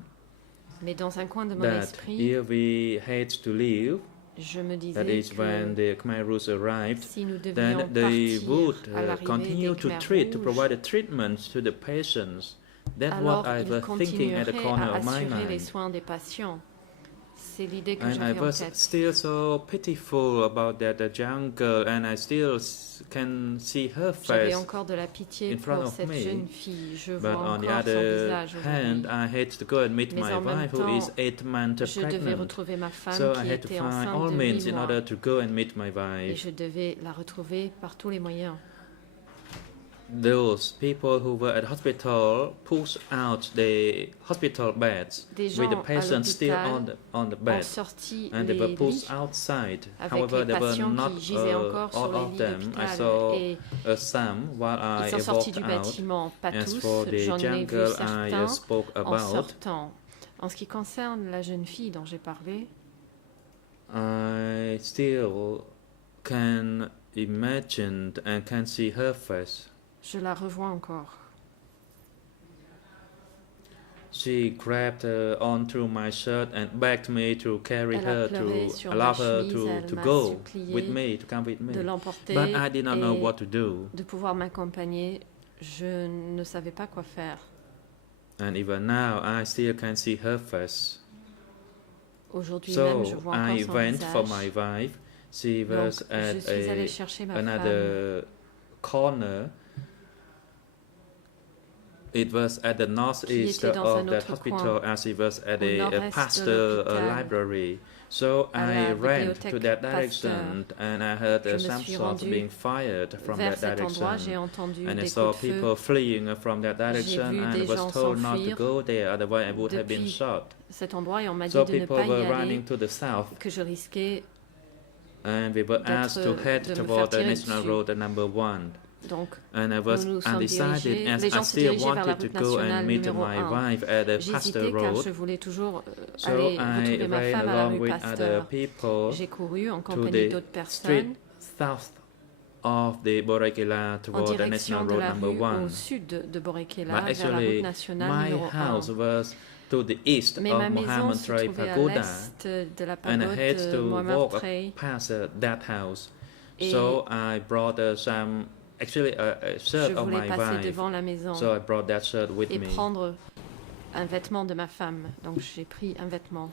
Mais dans un coin de mon that esprit, if we had to leave, je me that disais is when que the Khmer Rouge arrived, si nous devions then they partir would à l'arrivée continue des to Khmer treat, to Rouges, provide a treatment to the patients. That's alors what I ils was thinking at the continueraient corner à of my assurer les mind. soins des patients. C'est l'idée que And I j'avais en was tête. still so pitiful about that young girl, and I still can see her J'avais face. encore de la pitié in front pour of cette me, jeune fille. Je But vois on the encore son other visage hand, aujourd'hui. I had to go and meet Mais my en même wife, who is temps, 8 months Je devais pregnant. retrouver ma femme So I qui had to était find enceinte all de means 8 in mois. order to go and meet my Et wife. je devais la retrouver par tous les moyens. Those people who were at hospital pushed out the hospital beds Des with the gens à patients still l'hôpital on the ont bed, sorti and they les were lits pushed outside. avec However, les there were patients not qui gisaient encore sur all les of lits them. I d'hôpital. saw Et some while I ils sont sortis walked du out. bâtiment, pas As tous, for the j'en ai young vu girl I certains spoke en about, sortant. En ce qui concerne la jeune fille dont j'ai parlé, I still can imagine and can see her face. je la revois encore. She grabbed onto my shirt and begged me to carry Elle a her, pleuré to sur allow ma her chemise, elle to m'a go supplié with me, to come with me. de l'emporter But I did not know et what to do. de pouvoir m'accompagner. Je ne savais pas quoi faire. And even now, I still can see her face. Aujourd'hui même, je So vois encore I son went visage. for my wife. She Donc, was je at suis allée chercher ma femme another corner It was at the northeast of that hospital as it was at a pastor library. So I ran to that direction and I heard some shots being fired from that direction. And I saw people fleeing from that direction and I was told not to go there, otherwise I would have been shot. So people were running to the south. And we were asked to head toward the National Road number 1. And I was undecided as I still wanted to go and meet my wife at the Pasteur Road. So I ran along with other people to the street south of the Borei-Kela toward the National Road number 1. But actually, my house was to the east of Mohammed Tray Pagoda, and I had to walk past that house. So I brought some. Actually, a shirt of my wife, so I brought that shirt with me. Prendre un vêtement de ma femme, donc j'ai pris un vêtement.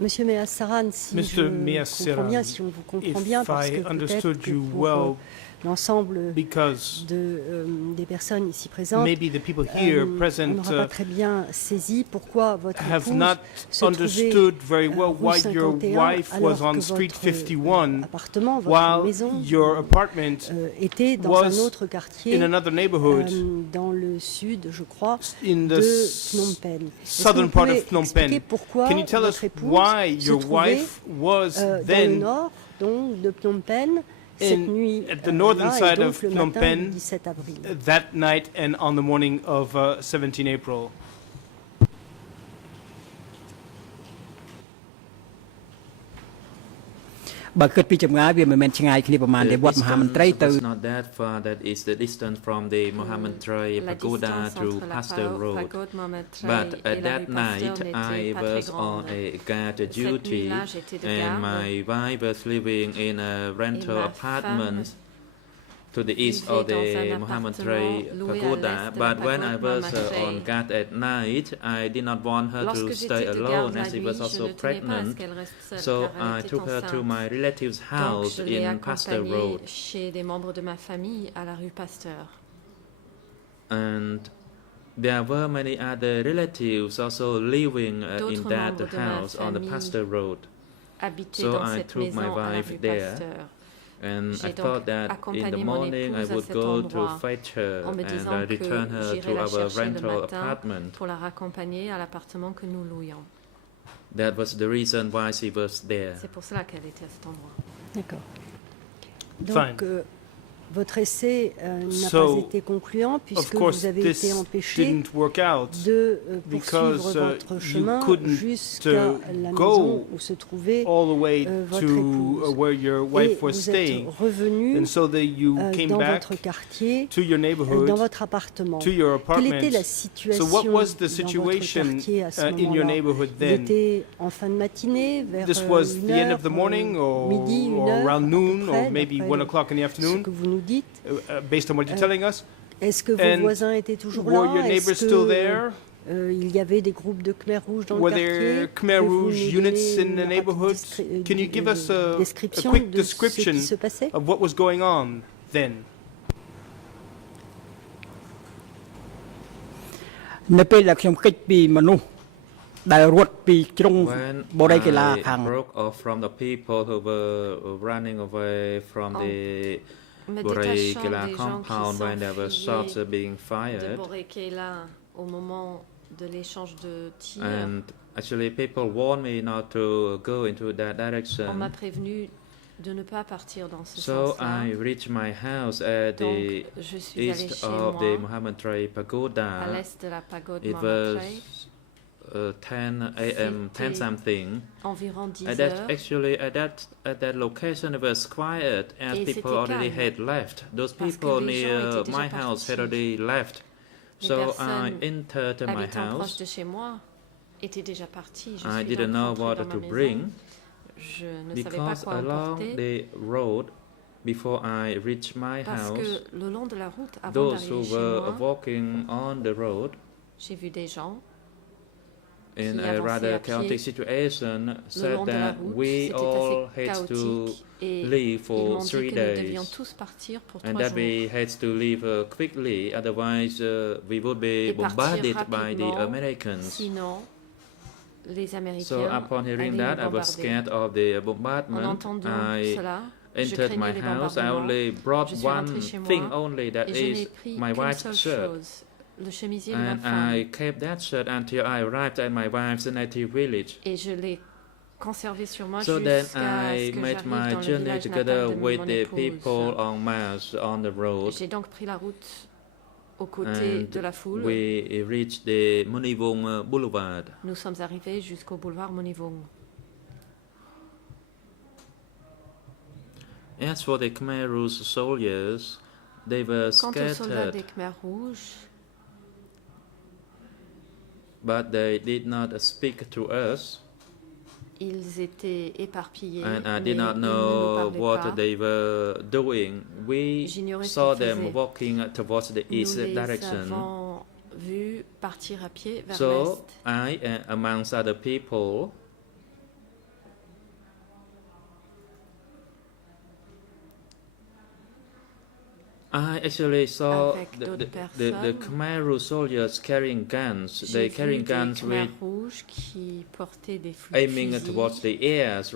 Monsieur Meassaran, si je comprends bien, si on vous comprend bien, parce que peut-être que pour l'ensemble des personnes ici présentes, on n'aura pas très bien saisi pourquoi votre épouse se trouvait rue 51 alors que votre appartement, votre maison était dans un autre quartier, dans le sud, je crois, de Phnom Penh. Est-ce que vous pouvez expliquer pourquoi votre épouse se trouvait dans le nord, donc de Phnom Penh, at the northern side of Phnom Penh that night and on the morning of 17 April. But could be Jamga, we meant Chingai Clipperman, the what Mohammed Tray to. It's not that far, that is the distance from the Mohammed Tray Pagoda to Pasteur Road. But at that night, I was on a guard duty, and my wife was living in a rental apartment to the east of the Mohammed Tray Pagoda. But when I was on guard at night, I did not want her to stay alone as she was also pregnant. So I took her to my relative's house in Pasteur Road. And there were many other relatives also living in that house on the Pasteur Road. So I took my wife there. And I thought that in the morning I would go to fetch her and return her to our rental apartment. That was the reason why she was there. D'accord. Donc, votre essai n'a pas été concluant puisque vous avez été empêché de poursuivre votre chemin jusqu'à la maison où se trouvait votre épouse. Et vous êtes revenu dans votre quartier, dans votre appartement. Quelle était la situation dans votre quartier à ce moment-là? Il était en fin de matinée, vers 1h, midi, 1h, ce que vous nous dites. Based on what you're telling us. Est-ce que vos voisins étaient toujours là? Were your neighbors still there? Il y avait des groupes de Khmer Rouge dans le quartier? Were there Khmer Rouge units in the neighborhood? Can you give us a quick description of what was going on then? នៅពេលដែលខ្ញុំគេចពីមនុស្សដែលរត់ពីជ្រុងបូរីកេឡាខាង broke off from the people who were running away from the Borei-Kela compound when there were shots being fired. And actually people warned me not to go into that direction. So I reached my house at the east of the Mohammed Tray Pagoda. It was 10 a.m., 10 something. At that location it was quiet as people already had left. Those people near my house had already left. So I entered my house. I didn't know what to bring because along the road before I reached my house, those who were walking on the road, in a rather chaotic situation, said that we all had to leave for 3 days, and that we had to leave quickly, otherwise we would be bombarded by the Americans. So upon hearing that, I was scared of the bombardment. I entered my house. I only brought one thing only, that is my wife's shirt. And I kept that shirt until I arrived at my wife's native village. So then I made my journey together with the people en masse on the road. And we reached the Monivong Boulevard. Nous sommes arrivés jusqu'au boulevard Monivong. As for the Khmer Rouge soldiers, they were Quant aux soldats scattered, des Khmer Rouges, but they did not speak to us, ils étaient éparpillés, and I mais did not ils ne nous know parlaient what pas. they were doing. We J'ignorais ce saw qu'ils them faisaient. walking towards the east Nous les direction. avons vus partir à pied vers So l'est. I, amongst other people, I actually saw Avec the d'autres the personnes. Khmer Rouge soldiers carrying guns. J'ai They vu carrying des guns Khmer with Rouges qui portaient des aiming fusils, towards the airs,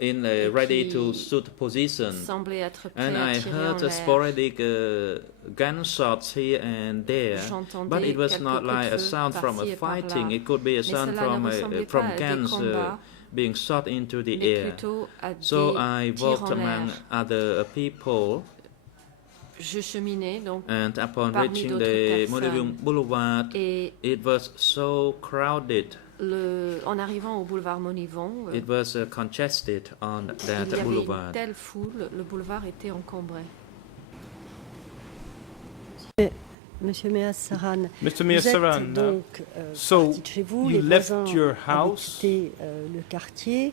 in a Et ready to qui shoot position. semblaient être prêts And à I tirer en heard l'air. sporadic gunshots here and there, but J'entendais it was quelques not coups like de a feu sound from par-ci a et par-là. fighting. It could be a Mais sound cela ne ressemblait from pas à des guns combats, being shot into the mais air. plutôt à So des I tirs walked en among l'air. other people, Je cheminais donc and upon parmi reaching d'autres the personnes. Monivong Boulevard, Et it was so crowded. en arrivant au boulevard Monivong, It was congested on il y that avait une boulevard. telle foule, le boulevard était encombré. Monsieur Meas-Saran, Mr. vous Meas-Saran, êtes donc so parti de chez vous, you les left voisins your avaient house, quitté le quartier,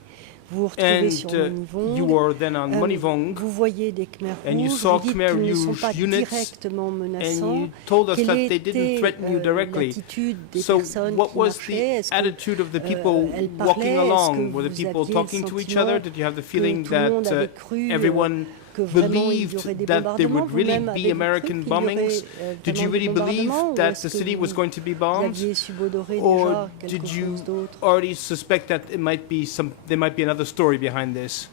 vous vous retrouvez sur and Monivong. you were then on Monivong, Vous voyez des Khmer and you Rouges, saw vous dites Khmer qu'ils ne sont Rouge pas units, directement and menaçants. you told us Quelle that they était didn't threaten you directly. l'attitude des So personnes what qui was marchaient? the Est-ce que, attitude of the people elles walking parlaient? Est-ce along? que Were the vous people aviez talking le to each sentiment other? Did you have the que feeling tout le monde that avait cru everyone que vraiment il y believed aurait des that there bombardements? would really Vous-même, be avez-vous American cru qu'il y aurait, bombings? Did you vraiment really des believe bombardements, ou that est-ce the que city was vous going to be bombed? aviez subodorer Or déjà quelque did you chose d'autre? already suspect that it might be there might be another story behind this?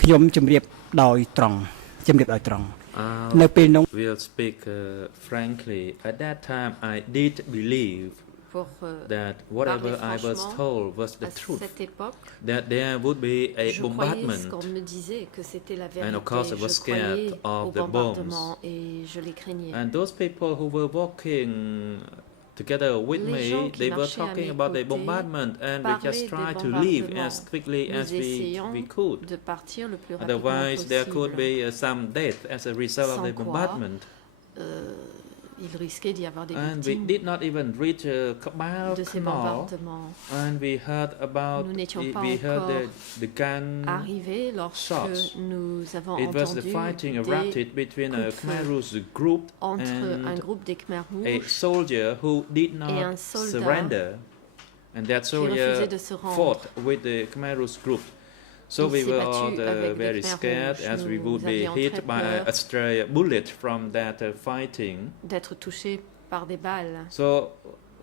ខ្ញុំជម្រាបដោយត្រង់ We'll speak frankly. At that time, I did believe that whatever I was told was the truth. That there would be a bombardment. And of course, I was scared of the bombs. And those people who were walking together with me, they were talking about the bombardment, and we just tried to leave as quickly as we could. Otherwise, there could be some death as a result of the bombardment. Il risquait d'y avoir des And we victimes did not even reach Kabul de ces Canal, bombardements. and we heard about Nous n'étions pas we heard encore the gun arrivés lorsque shots. nous avons It was the entendu fighting des erupted between a coups de Khmer feu Rouge group entre un and groupe des Khmer a Rouges soldier who did et not un soldat surrender, and that qui soldier refusait de se rendre. fought with the Khmer Rouge group. So Il we s'est were battu all avec des very Khmer scared Rouges. as we Nous would be avions hit très by peur a stray bullet from that fighting. d'être touchés par des balles. So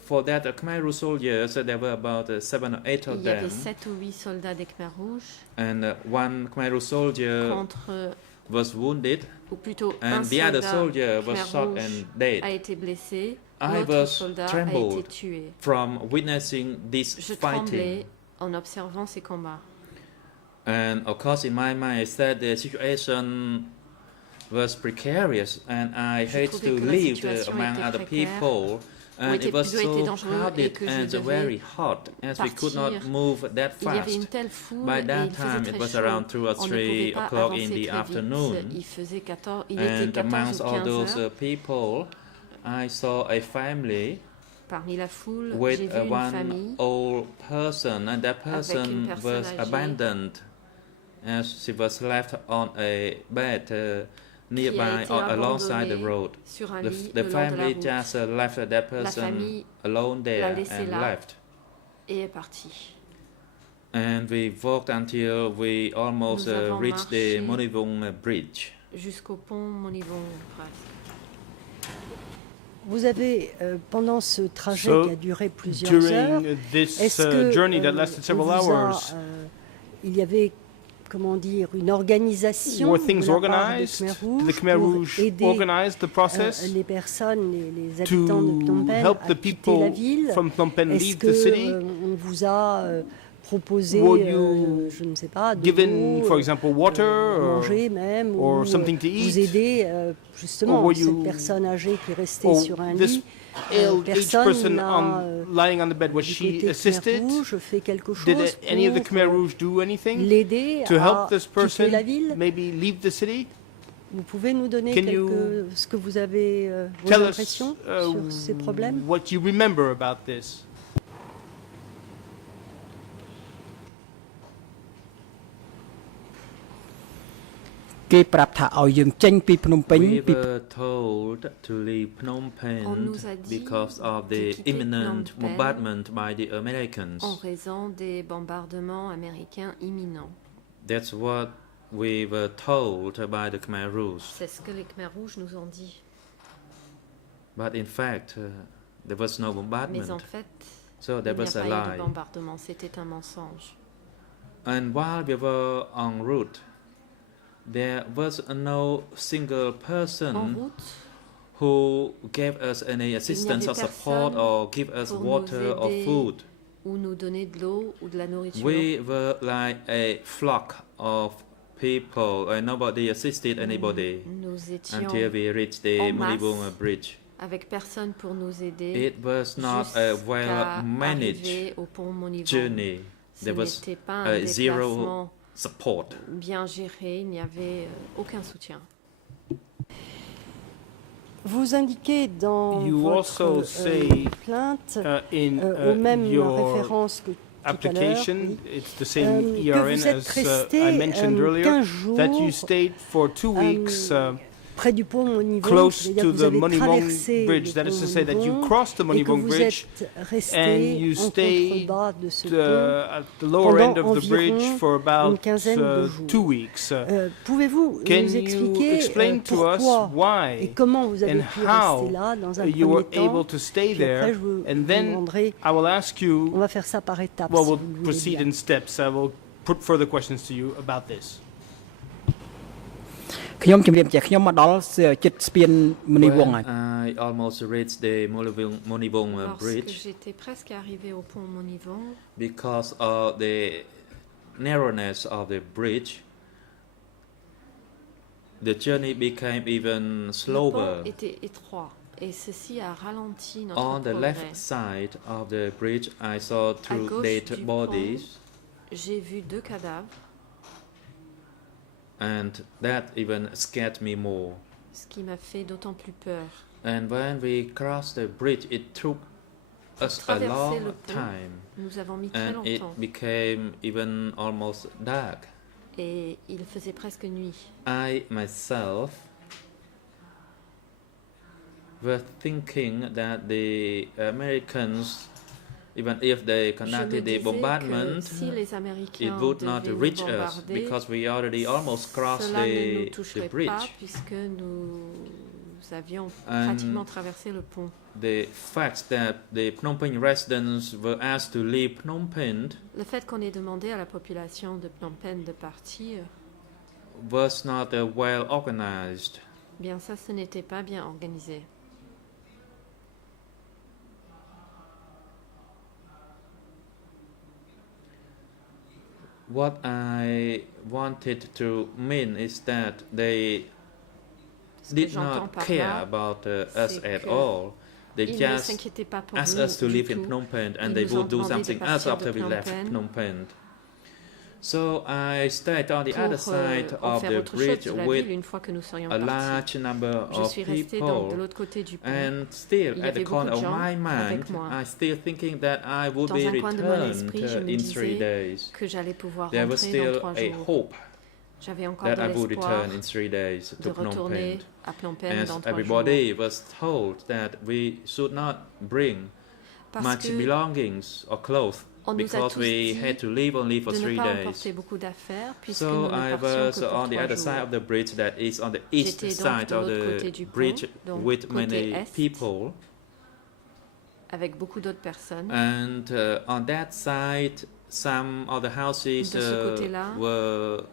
for that Khmer Rouge soldiers, there were about 7 or 8 of Il y avait them, 7 ou 8 soldats des Khmer Rouges and one Khmer Rouge soldier contre, was wounded, ou plutôt un and the other soldat soldier was Khmer shot Rouge and dead. a été blessé, I l'autre was soldat a trembled été tué. from witnessing this Je fighting. tremblais en observant ces combats. And of course, in my mind, I said the situation was precarious, and I hate to trouvais que la live situation among était other précaire, people. And it was était so dangereux et crowded que je and devais very hot, as we could not partir. move that Il y avait une fast. telle foule By et that il faisait time, it très was chaud. around 2 or On ne 3 pouvait pas o'clock in avancer the très afternoon. vite. Il était And 14 amongst ou all 15 those heures. people, I saw a family Parmi la foule, with j'ai vu une one famille old person, and that une person personne was âgée. abandoned as she was left on a bed nearby or alongside the road. The family just left that person alone there and left. Et est partie. And we walked until we almost reached the Monivong Bridge. Jusqu'au pont Monivong presque. Vous avez, pendant ce trajet qui a duré plusieurs heures, est-ce que il y avait, comment dire, une organisation de la part de Khmer Rouge pour aider les personnes, les habitants de Phnom Penh à quitter la ville? Est-ce qu'on vous a proposer, je ne sais pas, de l'eau, for example, water, manger même, ou vous aider justement cette personne âgée qui est restée sur un lit. Personne lying on the bed, was she assisted? Fait quelque chose Did any of the Khmer Rouge do anything to help this person maybe leave the city? Vous pouvez nous donner ce que vous avez, vos impressions sur ces problèmes? What you remember about this? We were told to leave Phnom Penh because of the imminent bombardment by the Americans. En raison des bombardements américains imminents. That's what we were told by the Khmer Rouge. C'est ce que les Khmer Rouges nous ont dit. But in fact, there was no bombardment. Mais en fait, so there was a lie. Il n'y a pas eu de bombardement, c'était un mensonge. And while we were en route, there was no single person who gave us any assistance or support or give us water or food. Ou nous donner de l'eau ou de la nourriture. We were like a flock of people, and nobody assisted anybody until we reached the Monivong Bridge. Avec personne pour nous aider. It was not a well-managed journey. There was zero support. Bien géré, il n'y avait aucun soutien. Vous indiquez dans votre plainte, aux mêmes références que application, it's the same ERN as I mentioned earlier, that you stayed for 2 weeks près du pont Monivong, close to the Monivong Bridge. That is to say that you crossed the Monivong Bridge and you stayed at the lower end of the bridge for about 2 weeks. Can you explain to us why and how you were able to stay there? And then I will ask you, well, we'll proceed in steps. I will put further questions to you about this. When I almost reached the Monivong Bridge, j'étais presque arrivé au pont Monivong, because of the narrowness of the bridge, the journey became even slower. Le pont était étroit et ceci a ralenti notre On the progrès. left side of the bridge, I saw 2 dead bodies. J'ai vu 2 cadavres. And that even scared me more. Ce qui m'a fait d'autant plus peur. And when we crossed the bridge, it took us a long time. Nous avons mis très and longtemps. It became even almost dark. Et il faisait presque nuit. I myself were thinking that the Americans, even if they conducted the bombardment, si it would not reach us because we already almost crossed the bridge. Pas, puisque nous avions pratiquement traversé le pont. The fact that the Phnom Penh residents were asked to leave Phnom Penh, le fait qu'on ait demandé à la population de Phnom Penh de partir, was not well organized. Bien ça, ce n'était pas bien organisé. What I wanted to mean is that they did not care about us at all. They just asked us to live in Phnom Penh and they would do something else after we left Phnom Penh. So I stayed on the other side of the bridge with a large number of people, and still at the corner of my mind, I still thinking that I would be returned in 3 days. There was still a hope J'avais encore that de I would l'espoir return in 3 days de to Phnom retourner Penh. à Phnom Penh As dans 3 jours. everybody was told that we should not bring Parce much que belongings or clothes on nous a because tous we dit had to leave only for de 3 ne pas days. emporter beaucoup d'affaires puisque So nous I ne partions was que pour on the 3 other side jours. of the bridge that is on the east J'étais donc side de of l'autre the côté du pont, bridge donc with côté many est, people. avec beaucoup d'autres personnes. And on that side, some of the houses De ce côté-là, were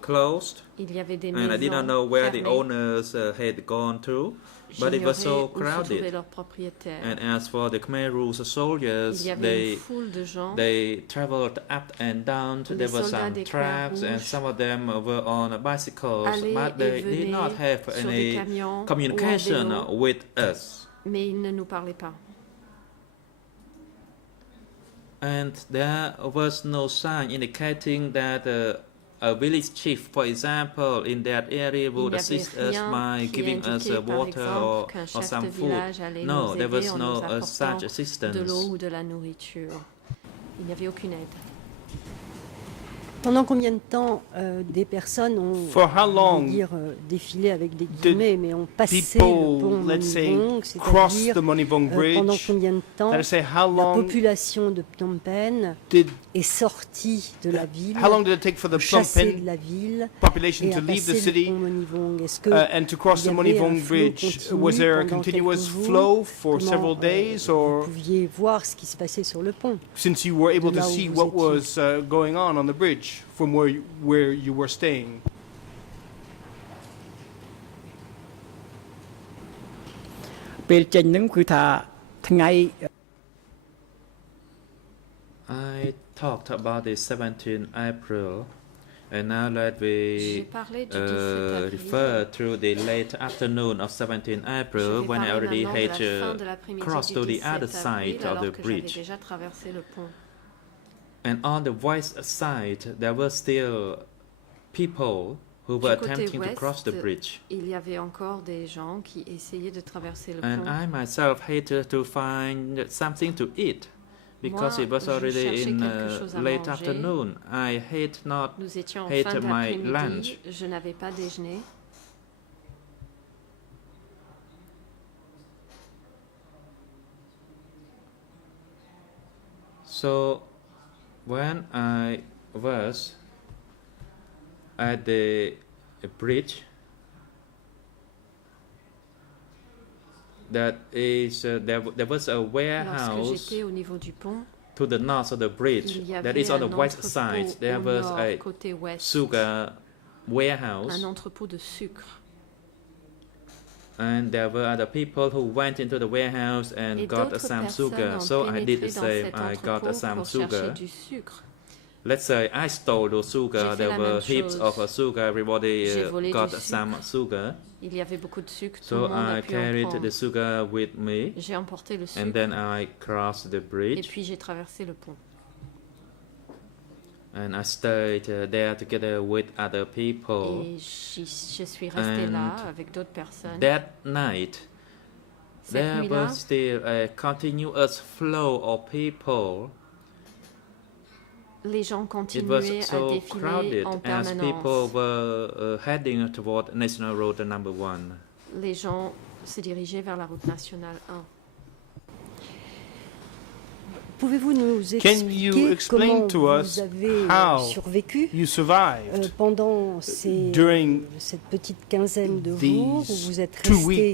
closed. Il y avait des And I did not maisons know where the fermées. owners had gone to, but it was so J'ignorais où se trouvaient crowded. leurs propriétaires. And as for the Khmer Rouge soldiers, Il y avait une foule de gens. they traveled up and down. Les There were soldats some des Khmers tracks, and Rouges some of them were on bicycles, allaient but et they did venaient not have sur des any camions ou en communication vélo, with us. mais ils ne nous parlaient pas. And there was no sign indicating that a village chief, for example, in that area would assist us by giving us water or some food. No, there was no such de assistance. l'eau ou de la nourriture. Il n'y avait aucune aide. Pendant combien de temps des personnes ont défilé avec des guillemets, mais ont passé le pont Monivong, c'est-à-dire pendant combien de temps la population de Phnom Penh est sortie de la ville, chassée de la ville, et a passé le pont Monivong. Est-ce que and to cross the Monivong Bridge, was there a continuous flow for several days, or vous pouviez voir ce qui se passait sur le pont? Since you were able to see what was going on the bridge from where you were staying? I talked about the 17th April, and now that we refer to the late afternoon of 17th April, when I already had crossed to the other side of the bridge. And on the west side, there were still people who were attempting to cross the bridge. Il y avait encore des gens qui essayaient de traverser le And pont. I myself had to find something to eat because it was already in late afternoon. I had not had my lunch. Je n'avais pas déjeuné. So when I was at the bridge, that is there was a warehouse au niveau du pont, to the north of the bridge, that is on the west side. There was a sugar warehouse, un entrepôt de sucre. And there were other people who went into the warehouse and got some sugar. So I did the same. I got some sugar. Let's say I stole the sugar. There were heaps of sugar. Everybody got some sugar. Il y avait beaucoup de sucre. So I carried the sugar with me. J'ai emporté le sucre. And then I crossed the bridge. Et puis j'ai traversé le pont. And I stayed there together with other people. Et je suis resté là avec d'autres personnes. That night, there was still a continuous flow of people. Les gens continuaient à défiler en permanence. As people were heading toward National Road number 1. Les gens se dirigeaient vers la route nationale 1. Pouvez-vous nous expliquer comment vous avez survécu pendant cette petite quinzaine de jours où vous êtes resté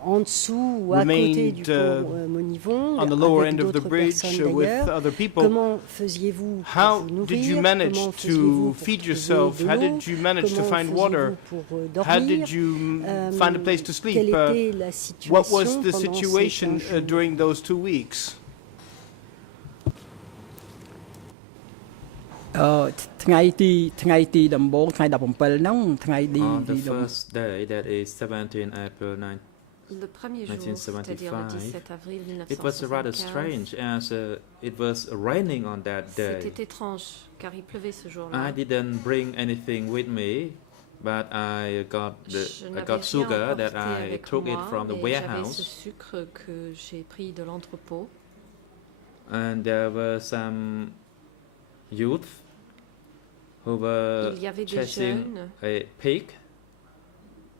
en dessous ou à côté du pont Monivong avec d'autres personnes d'ailleurs? Comment faisiez-vous pour vous nourrir? Comment faisiez-vous pour trouver de l'eau? Comment faisiez-vous pour dormir? Quelle était la situation What was the pendant situation ces 15 jours? during those 2 weeks? On the first day, that is 17 April Le premier jour, c'est-à-dire le 17 avril 1975, it was rather strange as it was raining on that day. C'était étrange car il pleuvait ce jour-là. I didn't bring anything with me, but I got sugar that I took it from the warehouse. J'avais ce sucre que j'ai pris de l'entrepôt. And there were some youth who were chasing a pig.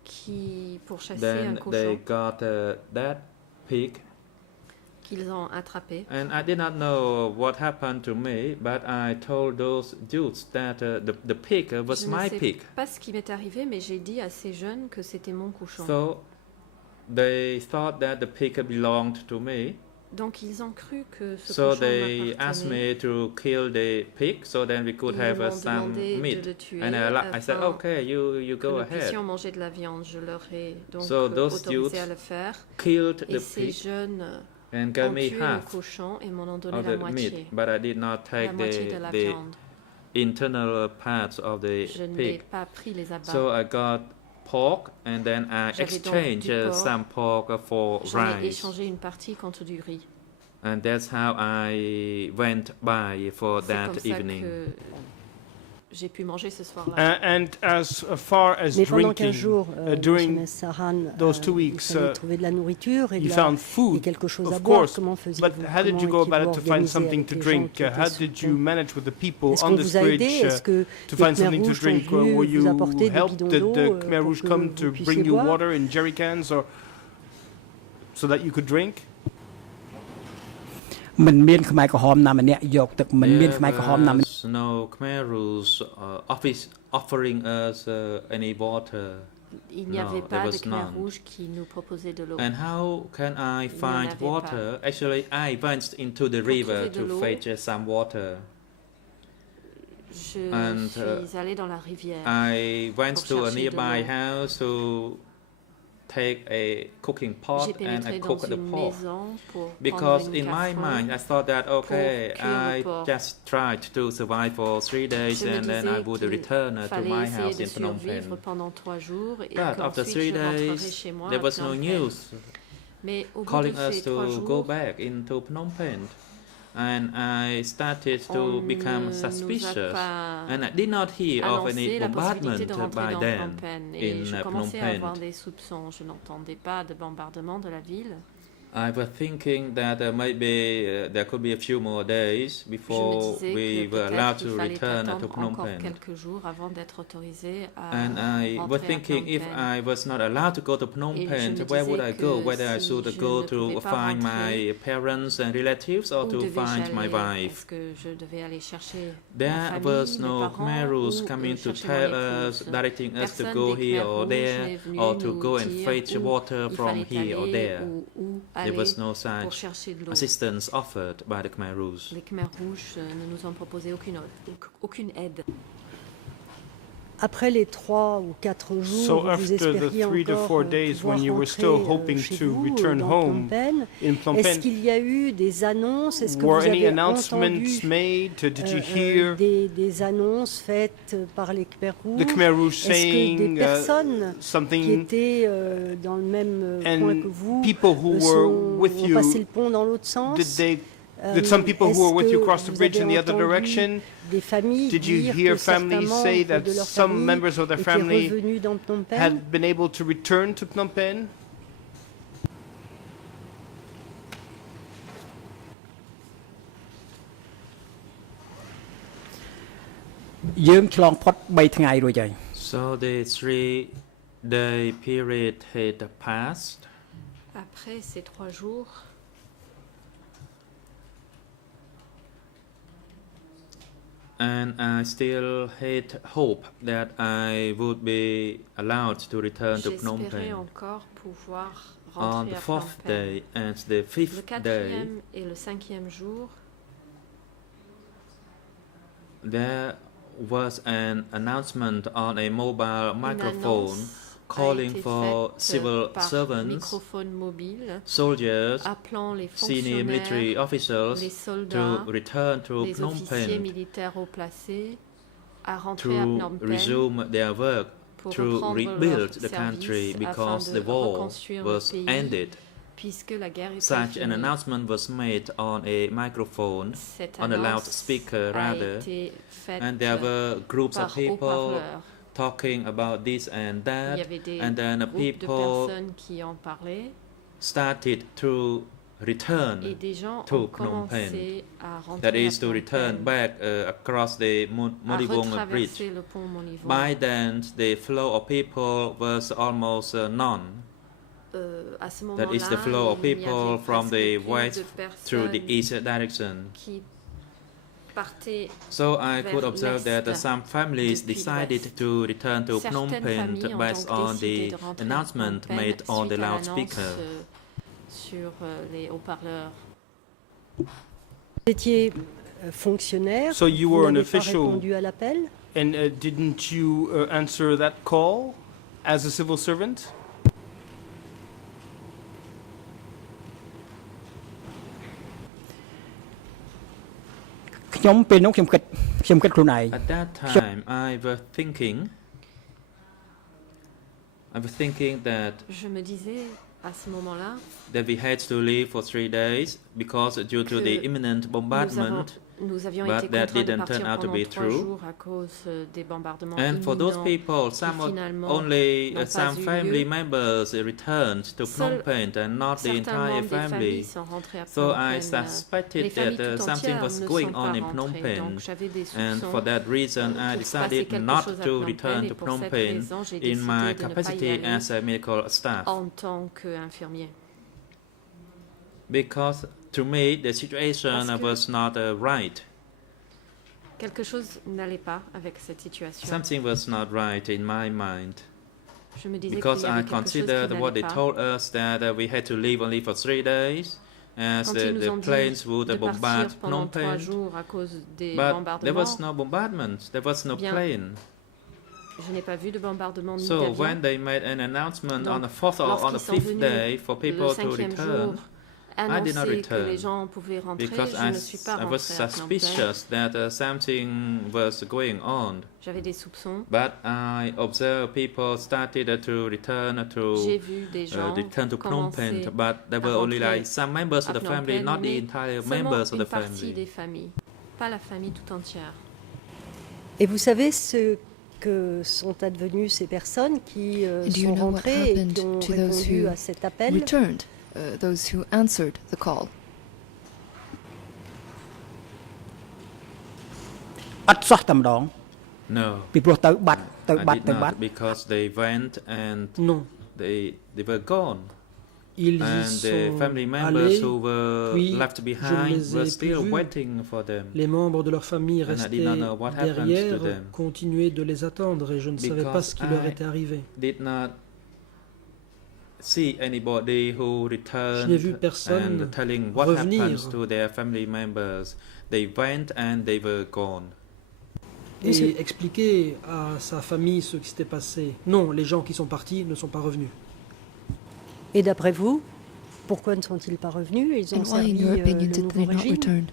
Qui pourchassaient un Then cochon they got that pig. qu'ils ont attrapé. And I did not know what happened to me, but I told those dudes that the pig was my pig. Je ne sais pas ce qui m'est arrivé, mais j'ai dit à ces jeunes que c'était mon cochon. So they thought that the pig belonged to me. Donc ils ont cru que ce So cochon they asked m'appartenait. me to kill the pig so then we could Ils have m'ont some demandé de meat. le tuer And I said, afin okay, you que go nous ahead. puissions manger de la viande. Je leur ai donc So those autorisé dudes à le faire. Killed Et the ces pig jeunes and gave ont me tué le half cochon et m'en ont donné of la the moitié. meat, but I did not La take moitié de la the viande. internal parts of the Je n'ai pig. pas pris les abats. So I got pork and then I J'avais donc exchanged du porc. some pork for J'en ai rice. échangé une partie contre du riz. And that's how I went by for C'est that comme ça evening. que j'ai pu manger ce soir-là. And as far as Mais pendant 15 drinking, jours, during Saran, those 2 il weeks, fallait trouver de la nourriture et, you et found food, quelque chose à of boire. course. Comment faisiez-vous? But how did you go about it to find something to drink? How did you manage with the people Est-ce on qu'on this vous a aidé? bridge Est-ce que to les find Khmer something to Rouges drink? sont venus Were vous you apporter des helped? bidons Did d'eau the Khmer pour Rouge que come vous to puissiez bring you boire? water in jerry cans or so that you could drink? មិនមានខ្មែរក្រហមណាម្នាក់យកទឹកមិនមានខ្មែរក្រហមណាម្នាក់ There's no Khmer Rouge offering us any water. Il n'y No, avait there pas de was Khmer none. Rouge qui nous proposait de l'eau. And how can I Il n'y en find avait water? pas. Actually, I went into the Pour river trouver de to l'eau, fetch some water. Je And, suis allée dans la rivière. I went Pour to a chercher de nearby l'eau. house to take a cooking pot J'ai and I pénétré dans cooked the une pork. maison pour Because prendre in une my casserole. mind, I thought that okay, cuire le I porc. just tried to survive for 3 days Je me and then I disais would qu'il return to fallait my essayer house de in Phnom Penh. survivre pendant 3 jours et But after qu'ensuite 3 je rentrerai days, chez moi there à was no Phnom Penh. news Mais au bout calling de us ces 3 to jours, go back into Phnom Penh. And I started on to become ne nous a suspicious. pas And I did not hear of any annoncé la possibilité bombardment de rentrer by dans then Phnom Penh. Et in je Phnom commençais à avoir Penh. des soupçons. Je n'entendais pas de bombardement de la ville. I was thinking that maybe there could be a few more days Je me before disais we que were allowed peut-être il to fallait return to attendre Phnom encore Penh. quelques jours avant d'être autorisé à And I was rentrer à thinking Phnom if Penh. I was not allowed to go to Phnom Et je Penh, me where would I disais go? que Whether I si should je go ne to pouvais pas find rentrer, my parents and relatives or où to devais-je find my aller? wife. Est-ce que je devais aller chercher ma There famille, was mes no parents, Khmer Rouge ou coming to chercher mon tell us, épouse? directing us to Personne go des here Khmer or Rouges there, n'est venu or to nous go and dire fetch où water il from fallait here or aller there. ou où There aller was no pour such chercher de l'eau. assistance offered by the Khmer Rouge. Les Khmer Rouges ne nous ont proposé aucune aide. Après les 3 ou 4 jours, So vous after the espériez 3 to 4 encore days pouvoir when you were rentrer still hoping chez to vous, return dans Phnom home Penh. in Phnom Est-ce Penh, qu'il y a eu des annonces? Est-ce que were vous any avez announcements entendu made? Did you hear des annonces faites par les Khmer Rouges? the Khmer Rouge Est-ce que des saying personnes qui something, étaient dans le même coin que and vous people who were with ont passé le you, pont dans l'autre sens? did some people who were with you cross the Est-ce que bridge in vous the avez other entendu direction? des familles Did you dire hear que certains families say membres that de leur some famille members of their étaient family revenus dans Phnom Penh? had been able to return to Phnom Penh? យើងឆ្លងផុត3ថ្ងៃរួចហើយ So the 3-day period had passed. Après ces 3 jours, And I still had hope that I would be allowed to return to Phnom j'espérais Penh. encore pouvoir On rentrer the à Phnom 4th Penh. day and the Le 5th day, 4e et le 5e jour, there was an announcement on a mobile une microphone annonce a calling été for faite civil par servants, microphone mobile, soldiers, appelant les senior military fonctionnaires, officials les to soldats, return to les Phnom officiers Penh militaires haut placés à rentrer à to Phnom Penh resume their work pour to reprendre rebuild leur the country service because afin the de war reconstruire was le pays, ended. puisque la guerre était Such an finie. announcement was made on a microphone, Cette on a annonce loudspeaker a rather, été faite and there were groups of par people haut-parleurs. talking about this and Il y that, avait des and then groupes de people personnes qui en parlaient. started to return et des gens to ont Phnom Penh. commencé à rentrer That is à to Phnom return Penh, back across the Monivong Bridge. le pont Monivong. By then, the flow of people was almost none. À ce That is the flow of people from the west through the east direction. So I could observe that some families decided to return to Phnom Penh based on the announcement made on the loudspeaker. Sur les haut-parleurs. Vous étiez fonctionnaire, so you were an official, répondu à l'appel. And didn't you answer that call as a civil servant? At that time, I was thinking that je me disais à ce moment-là that we had to leave for 3 days because due to the imminent bombardment. Nous avions but été that contraints de didn't partir turn out to pendant be 3 true. jours à cause des bombardements And for those imminents people, only n'ont pas some eu family lieu. members returned to Phnom Penh and not the entire family. So I suspected that something was going on in Phnom Penh, and for that reason I decided not to return to Phnom Penh in my capacity as a medical staff. En tant qu'infirmier. Because to me the situation was not right. Quelque chose n'allait pas avec cette situation. Something was not right in my mind. Je me disais Because qu'il y avait I quelque chose qui considered what n'allait they pas. told us that we had to leave only for 3 days, as Quand ils nous the ont dit planes would de bombard partir pendant Phnom 3 Penh. jours à cause des But there bombardements. was no bombardment, there was no Bien. plane. Je n'ai pas vu de bombardement ni So d'avion. when they made an announcement on Donc, the 4th or on the lorsqu'ils sont 5th venus day for people le to 5e return, jour, I did not annoncer que les return gens pouvaient rentrer, because je ne suis pas I was rentrée à Phnom Penh. suspicious that something was going on. J'avais des soupçons. But I observed people started to return J'ai vu des gens return to Phnom Penh, commencer but there were à only rentrer like some members of à the Phnom family, Penh, not the mais entire seulement members of une the partie family. des familles, pas la famille tout entière. Et vous savez ce que sont advenues ces personnes qui sont rentrées et qui ont répondu à cet appel? Returned, those who answered the call. No, I did not, because they went and Non. they were gone. Ils y And the sont family members allés, who were puis left je behind les ai were plus still vus. waiting for them. Les membres de leur famille And I restés did not know what happened to derrière them. continuaient de les attendre et je ne savais pas Because ce qui leur I était arrivé. Did not see anybody who Je returned n'ai vu personne and telling what revenir. happens to their family members. They went and they were gone. Et expliquer à sa famille ce qui s'était passé. Non, les gens qui sont partis ne sont pas revenus. Et d'après vous, pourquoi ne sont-ils pas revenus? Ils ont And why, servi in your opinion, le did nouveau they not régime. return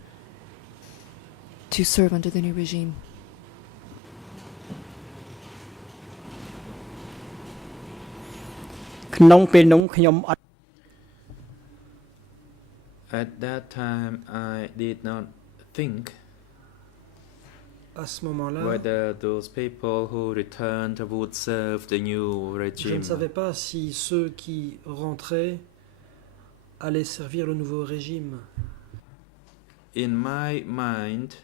to serve under the new regime? At that time, I did not think À ce moment-là, whether those people who returned would serve the new je regime. ne savais pas si ceux qui rentraient allaient servir le nouveau régime. In my mind,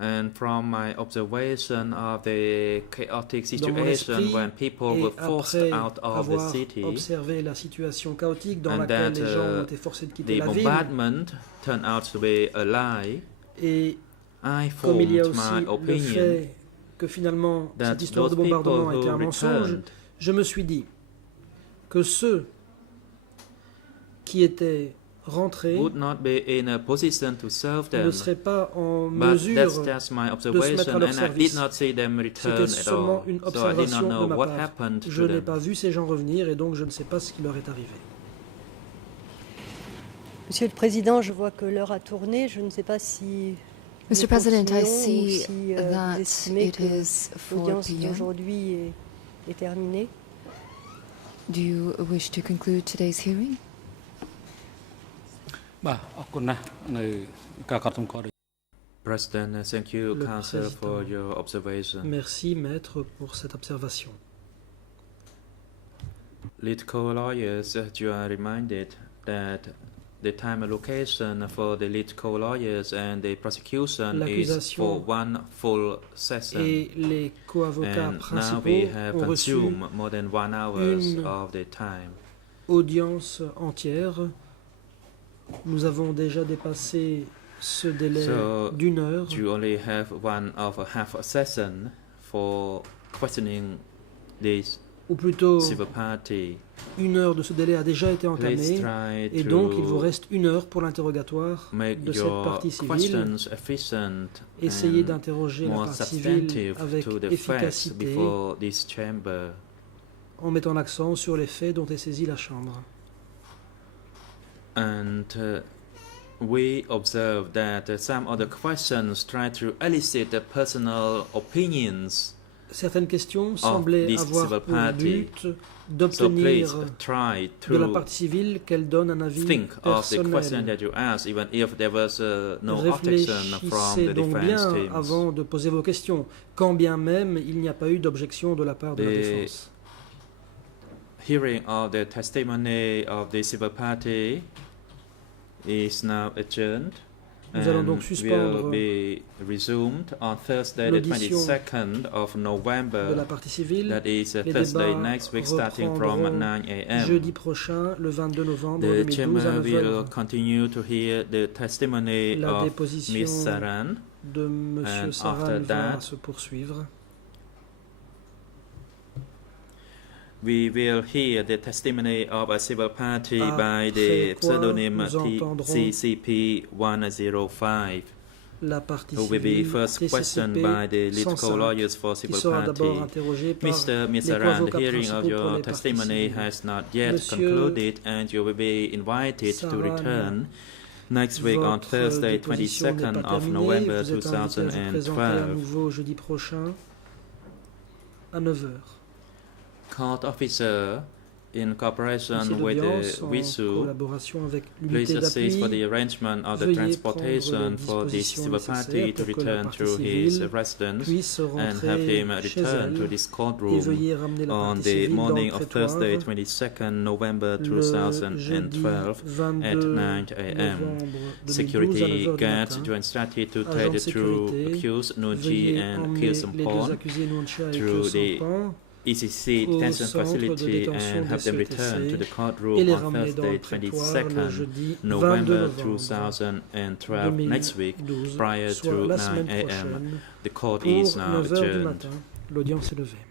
and from my observation of the chaotic Dans mon situation esprit, when people et were forced après out of the avoir city, observé la situation chaotique dans and laquelle that les gens ont été forcés de quitter the la ville, bombardment turned out to be a lie, et I comme il y a formed aussi my le opinion fait que finalement that cette histoire de those bombardement people était un who mensonge, returned je me suis dit que ceux qui étaient rentrés would not be in a position to serve them. ne seraient pas en But mesure that's my de se mettre à observation, leur and I service. did not see them return C'était at all. seulement une So I did observation not de know ma what part. happened Je to n'ai them. pas vu ces gens revenir et donc je ne sais pas ce qui leur est arrivé. Monsieur le Président, je vois que l'heure a tourné. Je ne sais pas si... Mr. nous President, I continuons see ou si, vous that estimez it que is 4 l'audience p.m. d'aujourd'hui est terminée. Do you wish to conclude today's hearing? បាទអរគុណណាស់នៅការកត់សម្គាល់ President, thank you, Le Council, for Président. your observation. Merci, Maître, pour cette observation. Political lawyers, you are reminded that the time allocation for the lead co-lawyers and the prosecution is for one full session. Et les co-avocats and principaux now we have ont reçu consumed more than 1 hour of the time. Audience entière. Nous avons déjà dépassé ce délai d'1 heure. You only have one of a half a session for questioning this ou plutôt civil party. 1 heure de ce délai a déjà été entamée et donc il vous reste 1 heure pour l'interrogatoire de cette partie civile. Essayez d'interroger la partie civile avec efficacité en mettant l'accent sur les faits dont est saisie la Chambre. And we observe that some of the questions try to elicit the personal opinions. Certaines questions semblaient avoir pour but d'obtenir de la partie civile qu'elle donne un avis personnel. Réfléchissez donc bien avant de poser vos questions, quand bien même il n'y a pas eu d'objection de la part de la défense. Hearing of the testimony of the civil party is now adjourned. Nous allons donc suspendre l'audition de la partie civile. Les débats reprendront jeudi prochain, le 22 novembre 2012 à 9h. La déposition de M. Saran va se poursuivre. We will hear the testimony of a civil party by the pseudonym TCCP 105, who will be first questioned by the lead co-lawyers for civil party. Mr. Misaran, the hearing of your testimony has not yet concluded, and you will be invited to return next week on Thursday, 22nd of November 2012. Jeudi prochain à 9h. Court officer, in cooperation with the WISU, please assist for the arrangement of the transportation for the civil party to return to his residence and have him return to this courtroom on the morning of Thursday, 22nd November 2012 at 9 a.m. Security guards were instructed to take the two accused, Nunji and Kil Sampon, through the ECC detention facility and have them return to the courtroom on Thursday, 22nd November 2012, next week, prior to 9 a.m. The court is now adjourned. L'audience est levée.